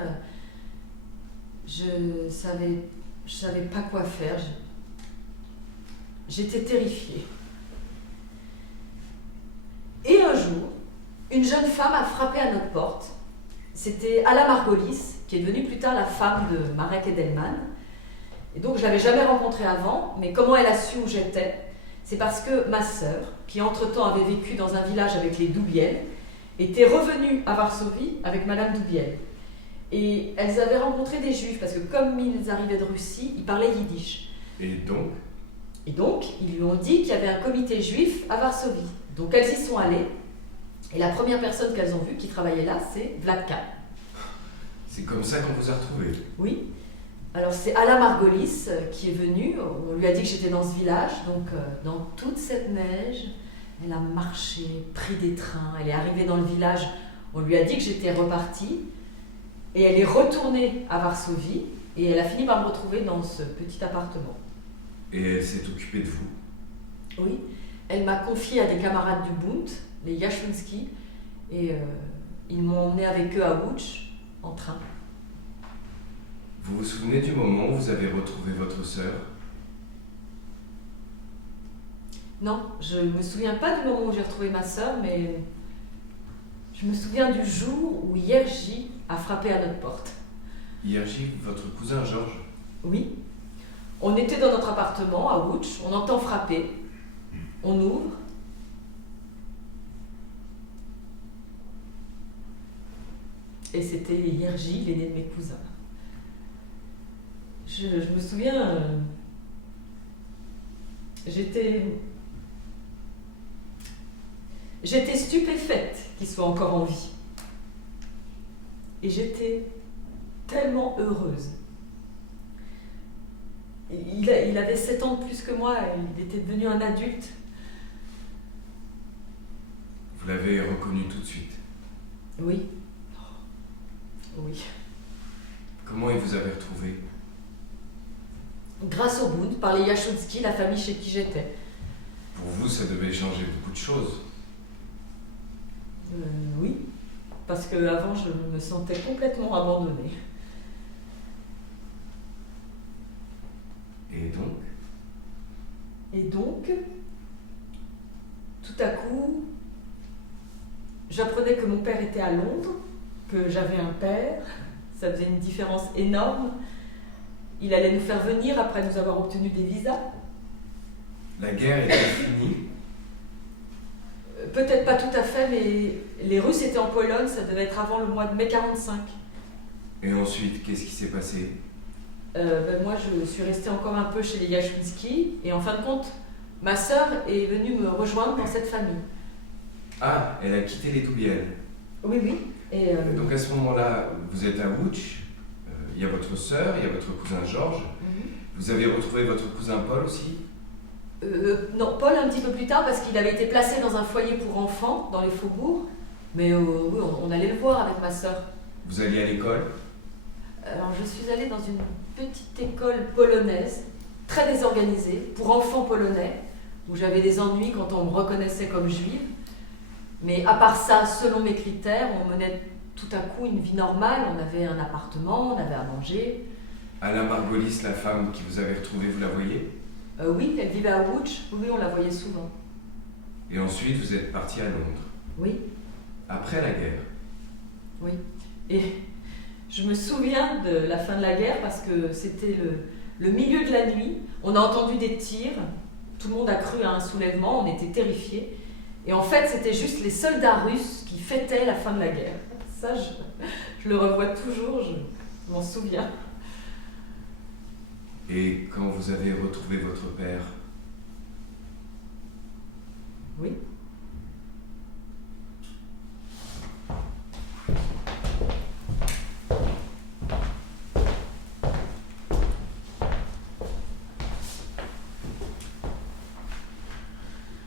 Je savais pas quoi faire. J'étais terrifiée. Et un jour, une jeune femme a frappé à notre porte. C'était Alla Margolis, qui est devenue plus tard la femme de Marek Edelman. Et donc je l'avais jamais rencontrée avant, mais comment elle a su où j'étais? C'est parce que ma sœur, qui entre-temps avait vécu dans un village avec les Doubiel, était revenue à Varsovie avec Madame Doubiel. Et elles avaient rencontré des juifs, parce que comme ils arrivaient de Russie, ils parlaient yiddish. Et donc, ils lui ont dit qu'il y avait un comité juif à Varsovie. Donc elles y sont allées, et la première personne qu'elles ont vue qui travaillait là, c'est Vladka. C'est comme ça qu'on vous a retrouvés? Oui. Alors c'est Alla Margolis qui est venue, on lui a dit que j'étais dans ce village, donc dans toute cette neige, elle a marché, pris des trains, elle est arrivée dans le village, on lui a dit que j'étais repartie, et elle est retournée à Varsovie, et elle a fini par me retrouver dans ce petit appartement. Et elle s'est occupée de vous? Oui, elle m'a confiée à des camarades du Bund, les Yashvinsky, et ils m'ont emmenée avec eux à Łódź, en train. Vous vous souvenez du moment où vous avez retrouvé votre sœur? Non, je ne me souviens pas du moment où j'ai retrouvé ma sœur, mais je me souviens du jour où Jerzy a frappé à notre porte. Jerzy, votre cousin Georges? Oui. On était dans notre appartement à Łódź, on entend frapper, on ouvre. Et c'était Jerzy, l'aîné de mes cousins. Je me souviens, j'étais stupéfaite qu'il soit encore en vie. Et j'étais tellement heureuse. Il avait 7 ans de plus que moi, il était devenu un adulte. Vous l'avez reconnu tout de suite? Oui. Oui. Comment il vous avait retrouvé? Grâce au Bund, par les Yashvinsky, la famille chez qui j'étais. Pour vous, ça devait changer beaucoup de choses. Oui, parce qu'avant, je me sentais complètement abandonnée. Et donc, tout à coup, j'apprenais que mon père était à Londres, que j'avais un père, ça faisait une différence énorme. Il allait nous faire venir après nous avoir obtenu des visas. La guerre était finie. Peut-être pas tout à fait, mais les Russes étaient en Pologne, ça devait être avant le mois de mai 45. Et ensuite, qu'est-ce qui s'est passé? Moi, je suis restée encore un peu chez les Yashvinsky, et en fin de compte, ma sœur est venue me rejoindre dans cette famille. Ah, elle a quitté les Toubielles. Oui, oui. Et Donc à ce moment-là, vous êtes à Łódź, il y a votre sœur, il y a votre cousin Georges. Vous avez retrouvé votre cousin Paul aussi? Non, Paul un petit peu plus tard, parce qu'il avait été placé dans un foyer pour enfants, dans les faubourgs. Mais oui, on allait le voir avec ma sœur. Vous alliez à l'école? Alors, je suis allée dans une petite école polonaise, très désorganisée, pour enfants polonais, où j'avais des ennuis quand on me reconnaissait comme juive. Mais à part ça, selon mes critères, on menait tout à coup une vie normale. On avait un appartement, on avait à manger. Alain Margolis, la femme qui vous avait retrouvée, vous la voyez? Oui, elle vivait à Łódź. Oui, on la voyait souvent. Et ensuite, vous êtes parti à Londres? Oui. Après la guerre? Oui. Et je me souviens de la fin de la guerre parce que c'était le milieu de la nuit. On a entendu des tirs. Tout le monde a cru à un soulèvement. On était terrifiés. Et en fait, c'était juste les soldats russes qui fêtaient la fin de la guerre. Ça, je le revois toujours, je m'en souviens. Et quand vous avez retrouvé votre père? Oui.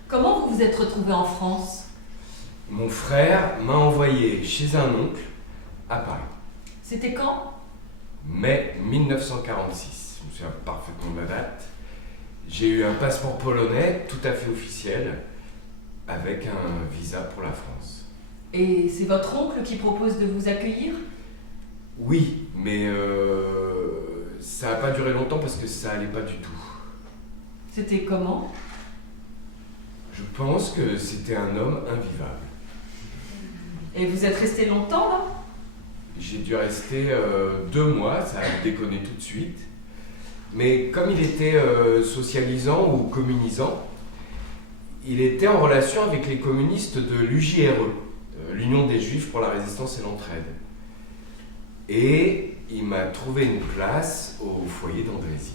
Comment vous vous êtes retrouvé en France? Mon frère m'a envoyé chez un oncle à Paris. C'était quand? Mai 1946, je me souviens parfaitement de la date. J'ai eu un passeport polonais tout à fait officiel, avec un visa pour la France. Et c'est votre oncle qui propose de vous accueillir? Oui, mais ça n'a pas duré longtemps parce que ça allait pas du tout. C'était comment? Je pense que c'était un homme invivable. Et vous êtes resté longtemps là? J'ai dû rester 2 mois, ça a déconné tout de suite. Mais comme il était socialisant ou communisant, il était en relation avec les communistes de l'UJRE, l'Union des Juifs pour la Résistance et l'Entraide. Et il m'a trouvé une place au foyer d'Andrézy.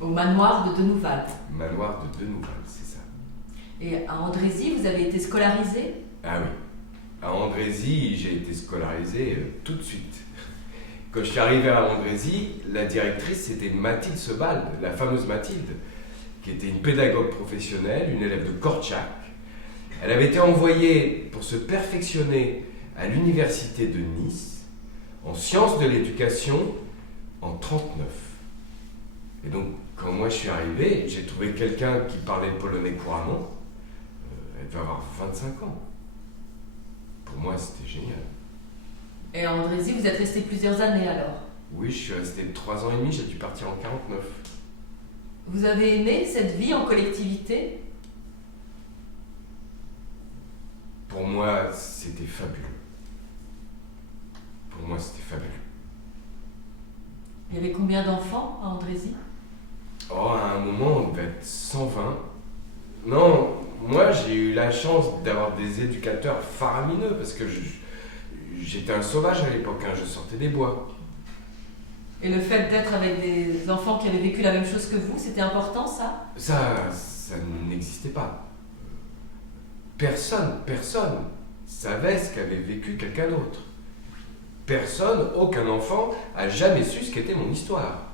Au manoir de Denouval. Manoir de Denouval, c'est ça. Et à Andrézy, vous avez été scolarisé? Ah oui. À Andrézy, j'ai été scolarisé tout de suite. Quand je suis arrivé à Andrézy, la directrice, c'était Mathilde Sebald, la fameuse Mathilde, qui était une pédagogue professionnelle, une élève de Korczak. Elle avait été envoyée pour se perfectionner à l'université de Nice, en sciences de l'éducation, en 1939. Et donc, quand moi je suis arrivé, j'ai trouvé quelqu'un qui parlait le polonais couramment. Elle devait avoir 25 ans. Pour moi, c'était génial. Et à Andrézy, vous êtes resté plusieurs années alors? Oui, je suis resté 3 ans et demi, j'ai dû partir en 49. Vous avez aimé cette vie en collectivité? Pour moi, c'était fabuleux. Pour moi, c'était fabuleux. Il y avait combien d'enfants à Andrézy? Oh, à un moment, on devait être 120. Non, moi, j'ai eu la chance d'avoir des éducateurs faramineux parce que j'étais un sauvage à l'époque, hein, je sortais des bois. Et le fait d'être avec des enfants qui avaient vécu la même chose que vous, c'était important ça? Ça n'existait pas. Personne savait ce qu'avait vécu quelqu'un d'autre. Personne, aucun enfant, a jamais su ce qu'était mon histoire.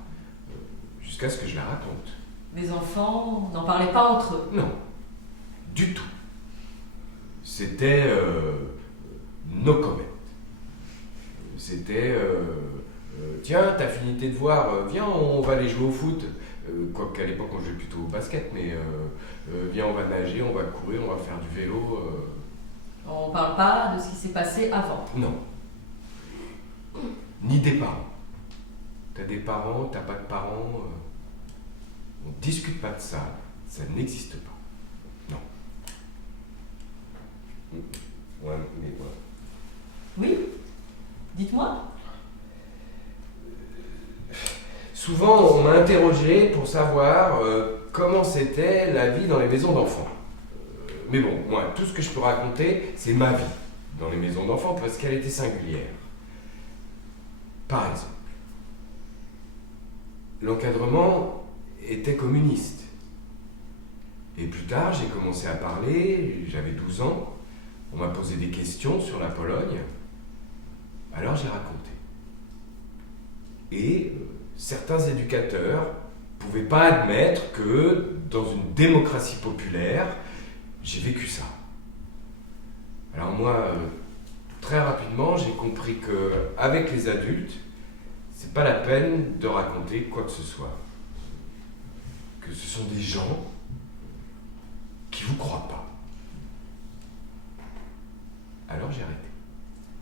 Jusqu'à ce que je la raconte. Les enfants n'en parlaient pas entre eux? Non, du tout. C'était no comment. C'était tiens, t'as fini tes devoirs, viens, on va aller jouer au foot. Quoiqu'à l'époque, on jouait plutôt au basket, mais viens, on va nager, on va courir, on va faire du vélo. On parle pas de ce qui s'est passé avant? Non. Ni des parents. T'as des parents, t'as pas de parents. On discute pas de ça. Ça n'existe pas. Non. Ouais, mais voilà. Oui? Dites-moi. Souvent, on m'a interrogé pour savoir comment c'était la vie dans les maisons d'enfants. Mais bon, moi, tout ce que je peux raconter, c'est ma vie dans les maisons d'enfants parce qu'elle était singulière. Par exemple, l'encadrement était communiste. Et plus tard, j'ai commencé à parler, j'avais 12 ans, on m'a posé des questions sur la Pologne, alors j'ai raconté. Et certains éducateurs ne pouvaient pas admettre que dans une démocratie populaire, j'ai vécu ça. Alors moi, très rapidement, j'ai compris qu'avec les adultes, c'est pas la peine de raconter quoi que ce soit. Que ce sont des gens qui vous croient pas. Alors j'ai arrêté.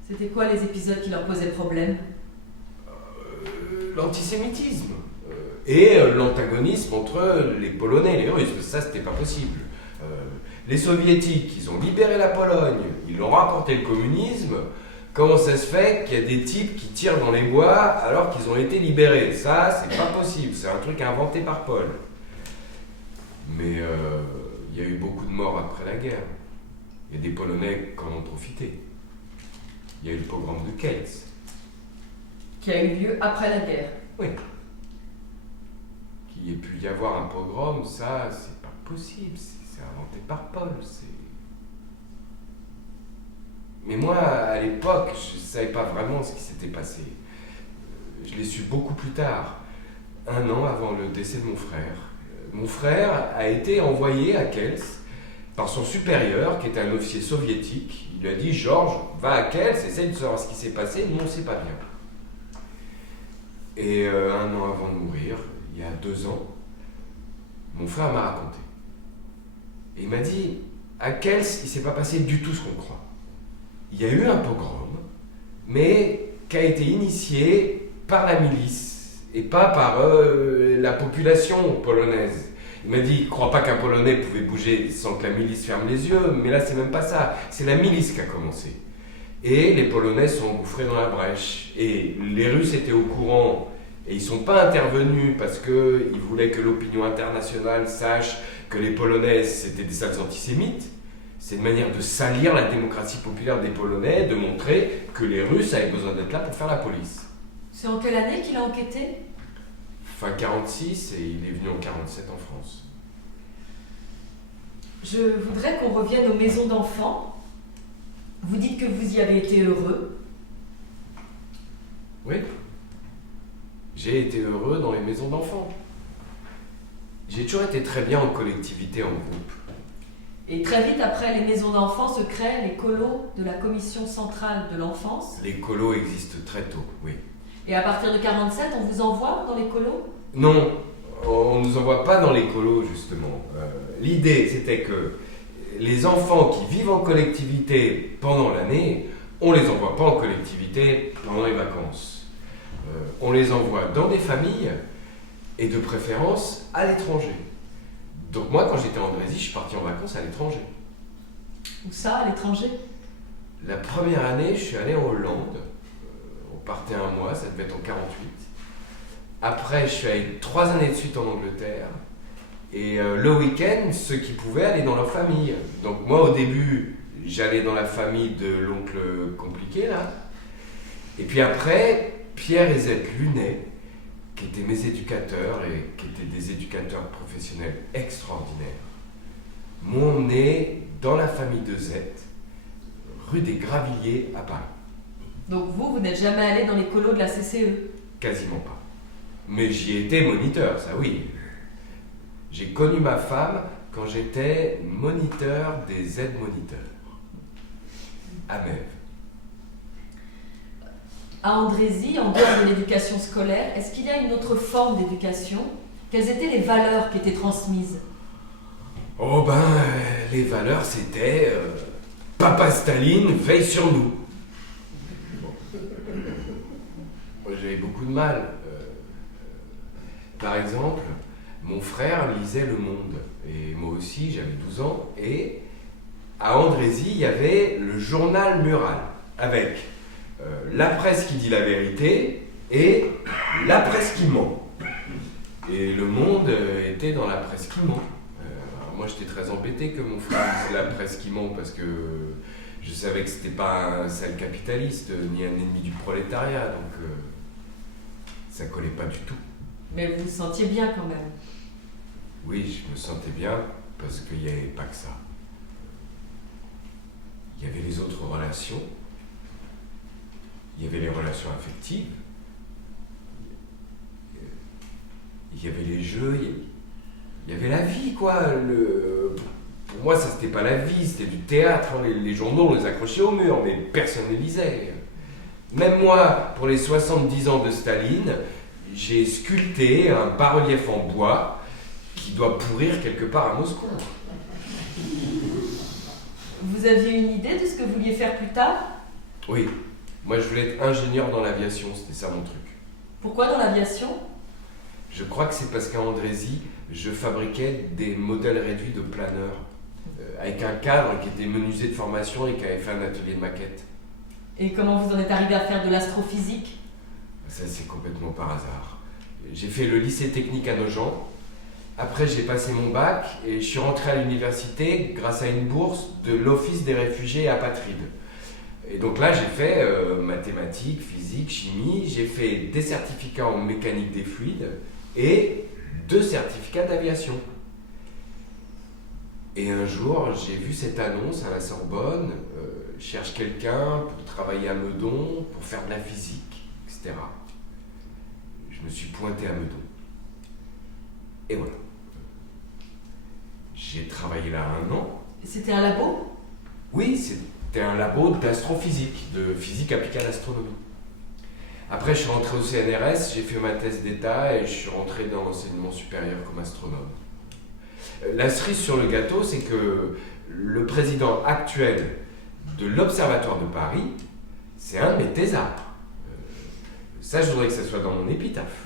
C'était quoi les épisodes qui leur posaient problème? L'antisémitisme et l'antagonisme entre les Polonais et les Russes. Ça, c'était pas possible. Les Soviétiques, ils ont libéré la Pologne, ils ont rapporté le communisme. Comment ça se fait qu'il y a des types qui tirent dans les bois alors qu'ils ont été libérés? Ça, c'est pas possible. C'est un truc inventé par Paul. Mais il y a eu beaucoup de morts après la guerre. Il y a des Polonais qui en ont profité. Il y a eu le pogrom de Kielce. Qui a eu lieu après la guerre. Oui. Qu'il y ait pu y avoir un pogrom, ça, c'est pas possible. C'est inventé par Paul. Mais moi, à l'époque, je ne savais pas vraiment ce qui s'était passé. Je l'ai su beaucoup plus tard, 1 an avant le décès de mon frère. Mon frère a été envoyé à Kielce par son supérieur, qui était un officier soviétique. Il lui a dit « Georges, va à Kielce, essaye de savoir ce qui s'est passé, nous on ne sait pas bien. » Et 1 an avant de mourir, il y a 2 ans, mon frère m'a raconté. Et il m'a dit « À Kielce, il ne s'est pas passé du tout ce qu'on croit. Il y a eu un pogrom, mais qui a été initié par la milice et pas par la population polonaise. » Il m'a dit, il ne croit pas qu'un Polonais pouvait bouger sans que la milice ferme les yeux, mais là c'est même pas ça, c'est la milice qui a commencé. Et les Polonais sont engouffrés dans la brèche, et les Russes étaient au courant, et ils ne sont pas intervenus parce qu'ils voulaient que l'opinion internationale sache que les Polonais c'était des sales antisémites. C'est une manière de salir la démocratie populaire des Polonais, de montrer que les Russes avaient besoin d'être là pour faire la police. C'est en quelle année qu'il a enquêté? Fin 46 et il est venu en 47 en France. Je voudrais qu'on revienne aux maisons d'enfants. Vous dites que vous y avez été heureux. Oui. J'ai été heureux dans les maisons d'enfants. J'ai toujours été très bien en collectivité, en groupe. Et très vite après les maisons d'enfants se créent les colos de la Commission centrale de l'enfance. Les colos existent très tôt, oui. Et à partir de 47, on vous envoie dans les colos? Non, on ne nous envoie pas dans les colos, justement. L'idée, c'était que les enfants qui vivent en collectivité pendant l'année, on ne les envoie pas en collectivité pendant les vacances. On les envoie dans des familles et de préférence à l'étranger. Donc moi, quand j'étais en Andrézy, je suis parti en vacances à l'étranger. Où ça, à l'étranger? La première année, je suis allé en Hollande. On partait 1 mois, ça devait être en 48. Après, je suis allé 3 années de suite en Angleterre. Et le week-end, ceux qui pouvaient aller dans leur famille. Donc moi, au début, j'allais dans la famille de l'oncle compliqué, là. Et puis après, Pierre et Zette Lunet, qui étaient mes éducateurs et qui étaient des éducateurs professionnels extraordinaires, m'ont emmené dans la famille de Zette, rue des Gravilliers à Paris. Donc vous n'êtes jamais allé dans les colos de la CCE? Quasiment pas. Mais j'y ai été moniteur, ça oui. J'ai connu ma femme quand j'étais moniteur des aides-moniteurs, à Mève. À Andrézy, en dehors de l'éducation scolaire, est-ce qu'il y a une autre forme d'éducation? Quelles étaient les valeurs qui étaient transmises? Oh ben, les valeurs c'était Papa Staline veille sur nous. Moi, j'avais beaucoup de mal. Par exemple, mon frère lisait Le Monde, et moi aussi j'avais 12 ans, et à Andrézy il y avait le journal mural, avec la presse qui dit la vérité et la presse qui ment. Et Le Monde était dans la presse qui ment. Alors moi j'étais très embêté que mon frère dise la presse qui ment parce que je savais que c'était pas un sale capitaliste ni un ennemi du prolétariat, donc ça collait pas du tout. Mais vous vous sentiez bien quand même. Oui, je me sentais bien parce qu'il n'y avait pas que ça. Il y avait les autres relations, il y avait les relations affectives, il y avait les jeux, il y avait la vie, quoi. Pour moi, ça, c'était pas la vie, c'était du théâtre. Les journaux, on les accrochait au mur, mais personne ne lisait. Même moi, pour les 70 ans de Staline, j'ai sculpté un bas-relief en bois qui doit pourrir quelque part à Moscou. Vous aviez une idée de ce que vous vouliez faire plus tard? Oui, moi je voulais être ingénieur dans l'aviation, c'était ça mon truc. Pourquoi dans l'aviation? Je crois que c'est parce qu'à Andrézy, je fabriquais des modèles réduits de planeurs, avec un cadre qui était menuisier de formation et qui avait fait un atelier de maquette. Et comment vous en êtes arrivé à faire de l'astrophysique? Ça, c'est complètement par hasard. J'ai fait le lycée technique à Nogent. Après, j'ai passé mon bac et je suis rentré à l'université grâce à une bourse de l'Office des réfugiés et apatrides. Et donc là, j'ai fait mathématiques, physique, chimie. J'ai fait des certificats en mécanique des fluides et 2 certificats d'aviation. Et un jour, j'ai vu cette annonce à la Sorbonne, cherche quelqu'un pour travailler à Meudon, pour faire de la physique, etc. Je me suis pointé à Meudon. Et voilà. J'ai travaillé là 1 an. C'était un labo? Oui, c'était un labo d'astrophysique, de physique appliquée à l'astronomie. Après, je suis rentré au CNRS, j'ai fait ma thèse d'État et je suis rentré dans l'enseignement supérieur comme astronome. La cerise sur le gâteau, c'est que le président actuel de l'Observatoire de Paris, c'est un de mes thésards. Ça, je voudrais que ça soit dans mon épitaphe.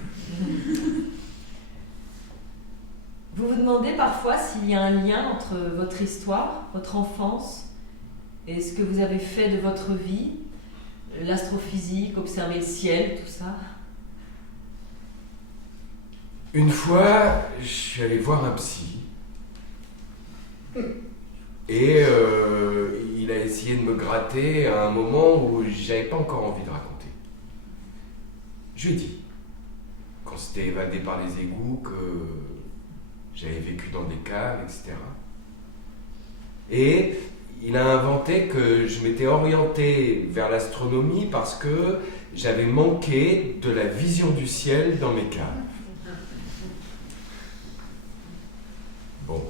Vous vous demandez parfois s'il y a un lien entre votre histoire, votre enfance, et ce que vous avez fait de votre vie, l'astrophysique, observer le ciel, tout ça? Une fois, je suis allé voir un psy. Et il a essayé de me gratter à un moment où j'avais pas encore envie de raconter. Je lui ai dit, quand c'était évadé par les égouts, que j'avais vécu dans des caves, etc. Et il a inventé que je m'étais orienté vers l'astronomie parce que j'avais manqué de la vision du ciel dans mes caves. Bon.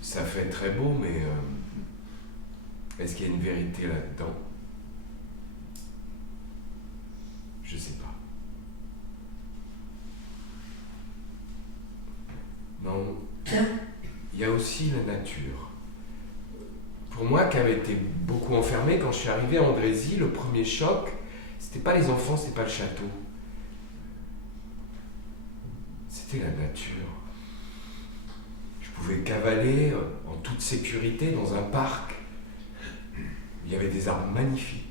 Ça fait très beau, mais est-ce qu'il y a une vérité là-dedans? Je sais pas. Non. Il y a aussi la nature. Pour moi, qui avait été beaucoup enfermé, quand je suis arrivé à Andrézy, le premier choc, c'était pas les enfants, c'était pas le château. C'était la nature. Je pouvais cavaler en toute sécurité dans un parc. Il y avait des arbres magnifiques.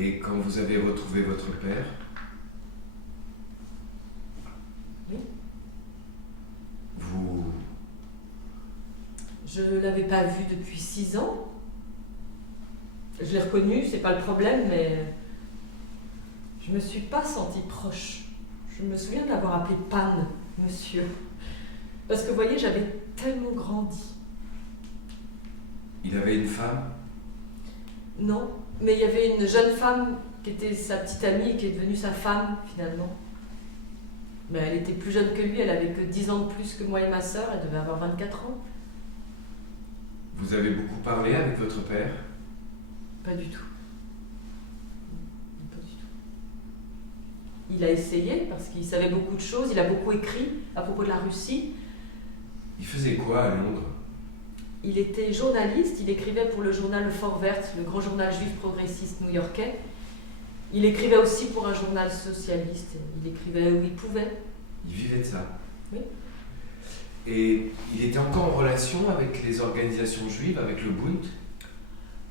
Et quand vous avez retrouvé votre père? Oui. Vous... Je ne l'avais pas vu depuis 6 ans. Je l'ai reconnu, c'est pas le problème, mais je me suis pas sentie proche. Je me souviens de l'avoir appelé Pan, monsieur. Parce que vous voyez, j'avais tellement grandi. Il avait une femme? Non, mais il y avait une jeune femme qui était sa petite amie et qui est devenue sa femme, finalement. Mais elle était plus jeune que lui, elle avait que 10 ans de plus que moi et ma sœur, elle devait avoir 24 ans. Vous avez beaucoup parlé avec votre père? Pas du tout. Pas du tout. Il a essayé, parce qu'il savait beaucoup de choses, il a beaucoup écrit à propos de la Russie. Il faisait quoi à Londres? Il était journaliste, il écrivait pour le journal Le Fort Vert, le grand journal juif progressiste new-yorkais. Il écrivait aussi pour un journal socialiste, il écrivait où il pouvait. Il vivait de ça. Oui. Et il était encore en relation avec les organisations juives, avec le Bund?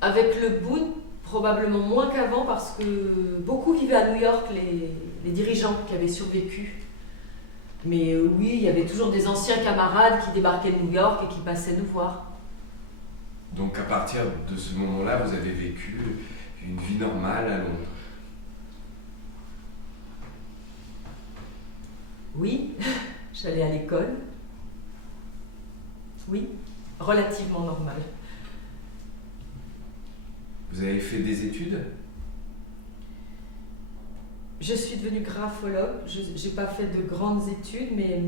Avec le Bund, probablement moins qu'avant, parce que beaucoup vivaient à New York, les dirigeants qui avaient survécu. Mais oui, il y avait toujours des anciens camarades qui débarquaient de New York et qui passaient nous voir. Donc à partir de ce moment-là, vous avez vécu une vie normale à Londres? Oui, j'allais à l'école. Oui, relativement normale. Vous avez fait des études? Je suis devenue graphologue. Je n'ai pas fait de grandes études, mais...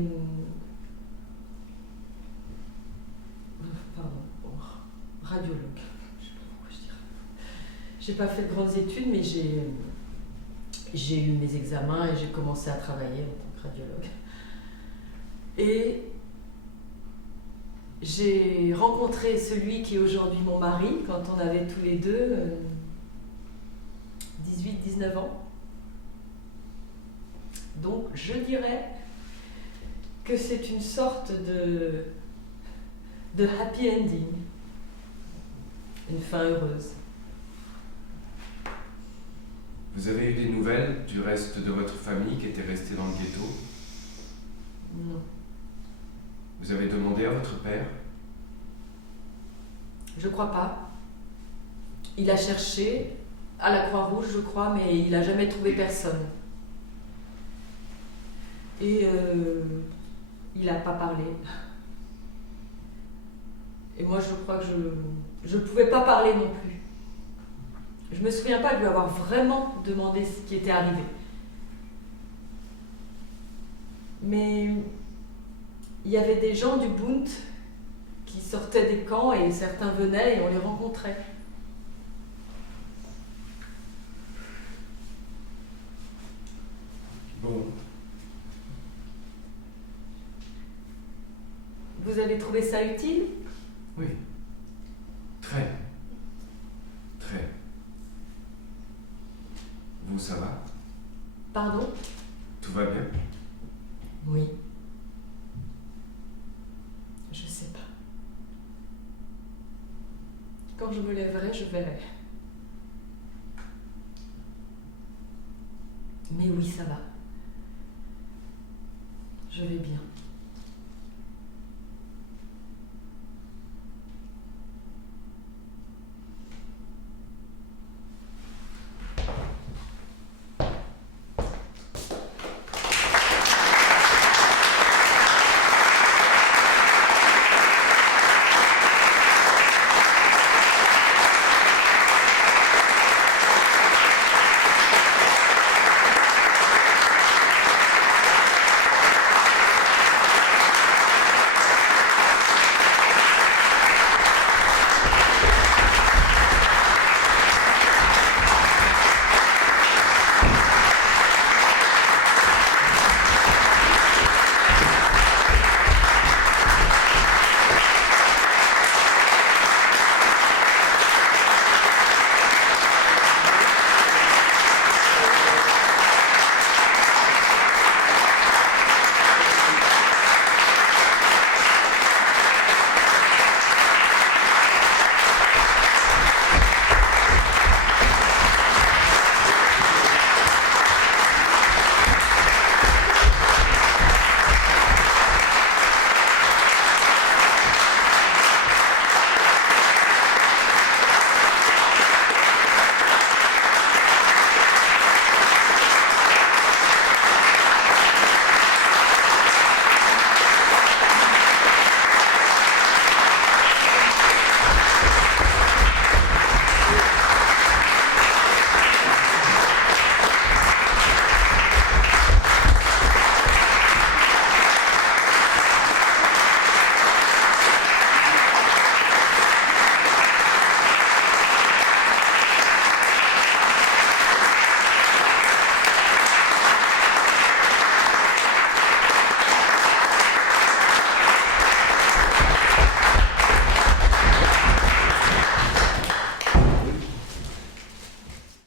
Pardon, radiologue. Je ne sais pas pourquoi je dirais. J'ai pas fait de grandes études, mais j'ai eu mes examens et j'ai commencé à travailler en tant que radiologue. Et j'ai rencontré celui qui est aujourd'hui mon mari quand on avait tous les deux 18-19 ans. Donc je dirais que c'est une sorte de happy ending, une fin heureuse. Vous avez eu des nouvelles du reste de votre famille qui était restée dans le ghetto? Non. Vous avez demandé à votre père? Je crois pas. Il a cherché à la Croix-Rouge, je crois, mais il n'a jamais trouvé personne. Et il n'a pas parlé. Et moi, je crois que je ne pouvais pas parler non plus. Je ne me souviens pas de lui avoir vraiment demandé ce qui était arrivé. Mais il y avait des gens du Bund qui sortaient des camps et certains venaient et on les rencontrait. Bon. Vous avez trouvé ça utile? Oui. Très. Très. Vous, ça va? Pardon? Tout va bien? Oui. Je sais pas. Quand je me lèverai, je verrai. Mais oui, ça va. Je vais bien.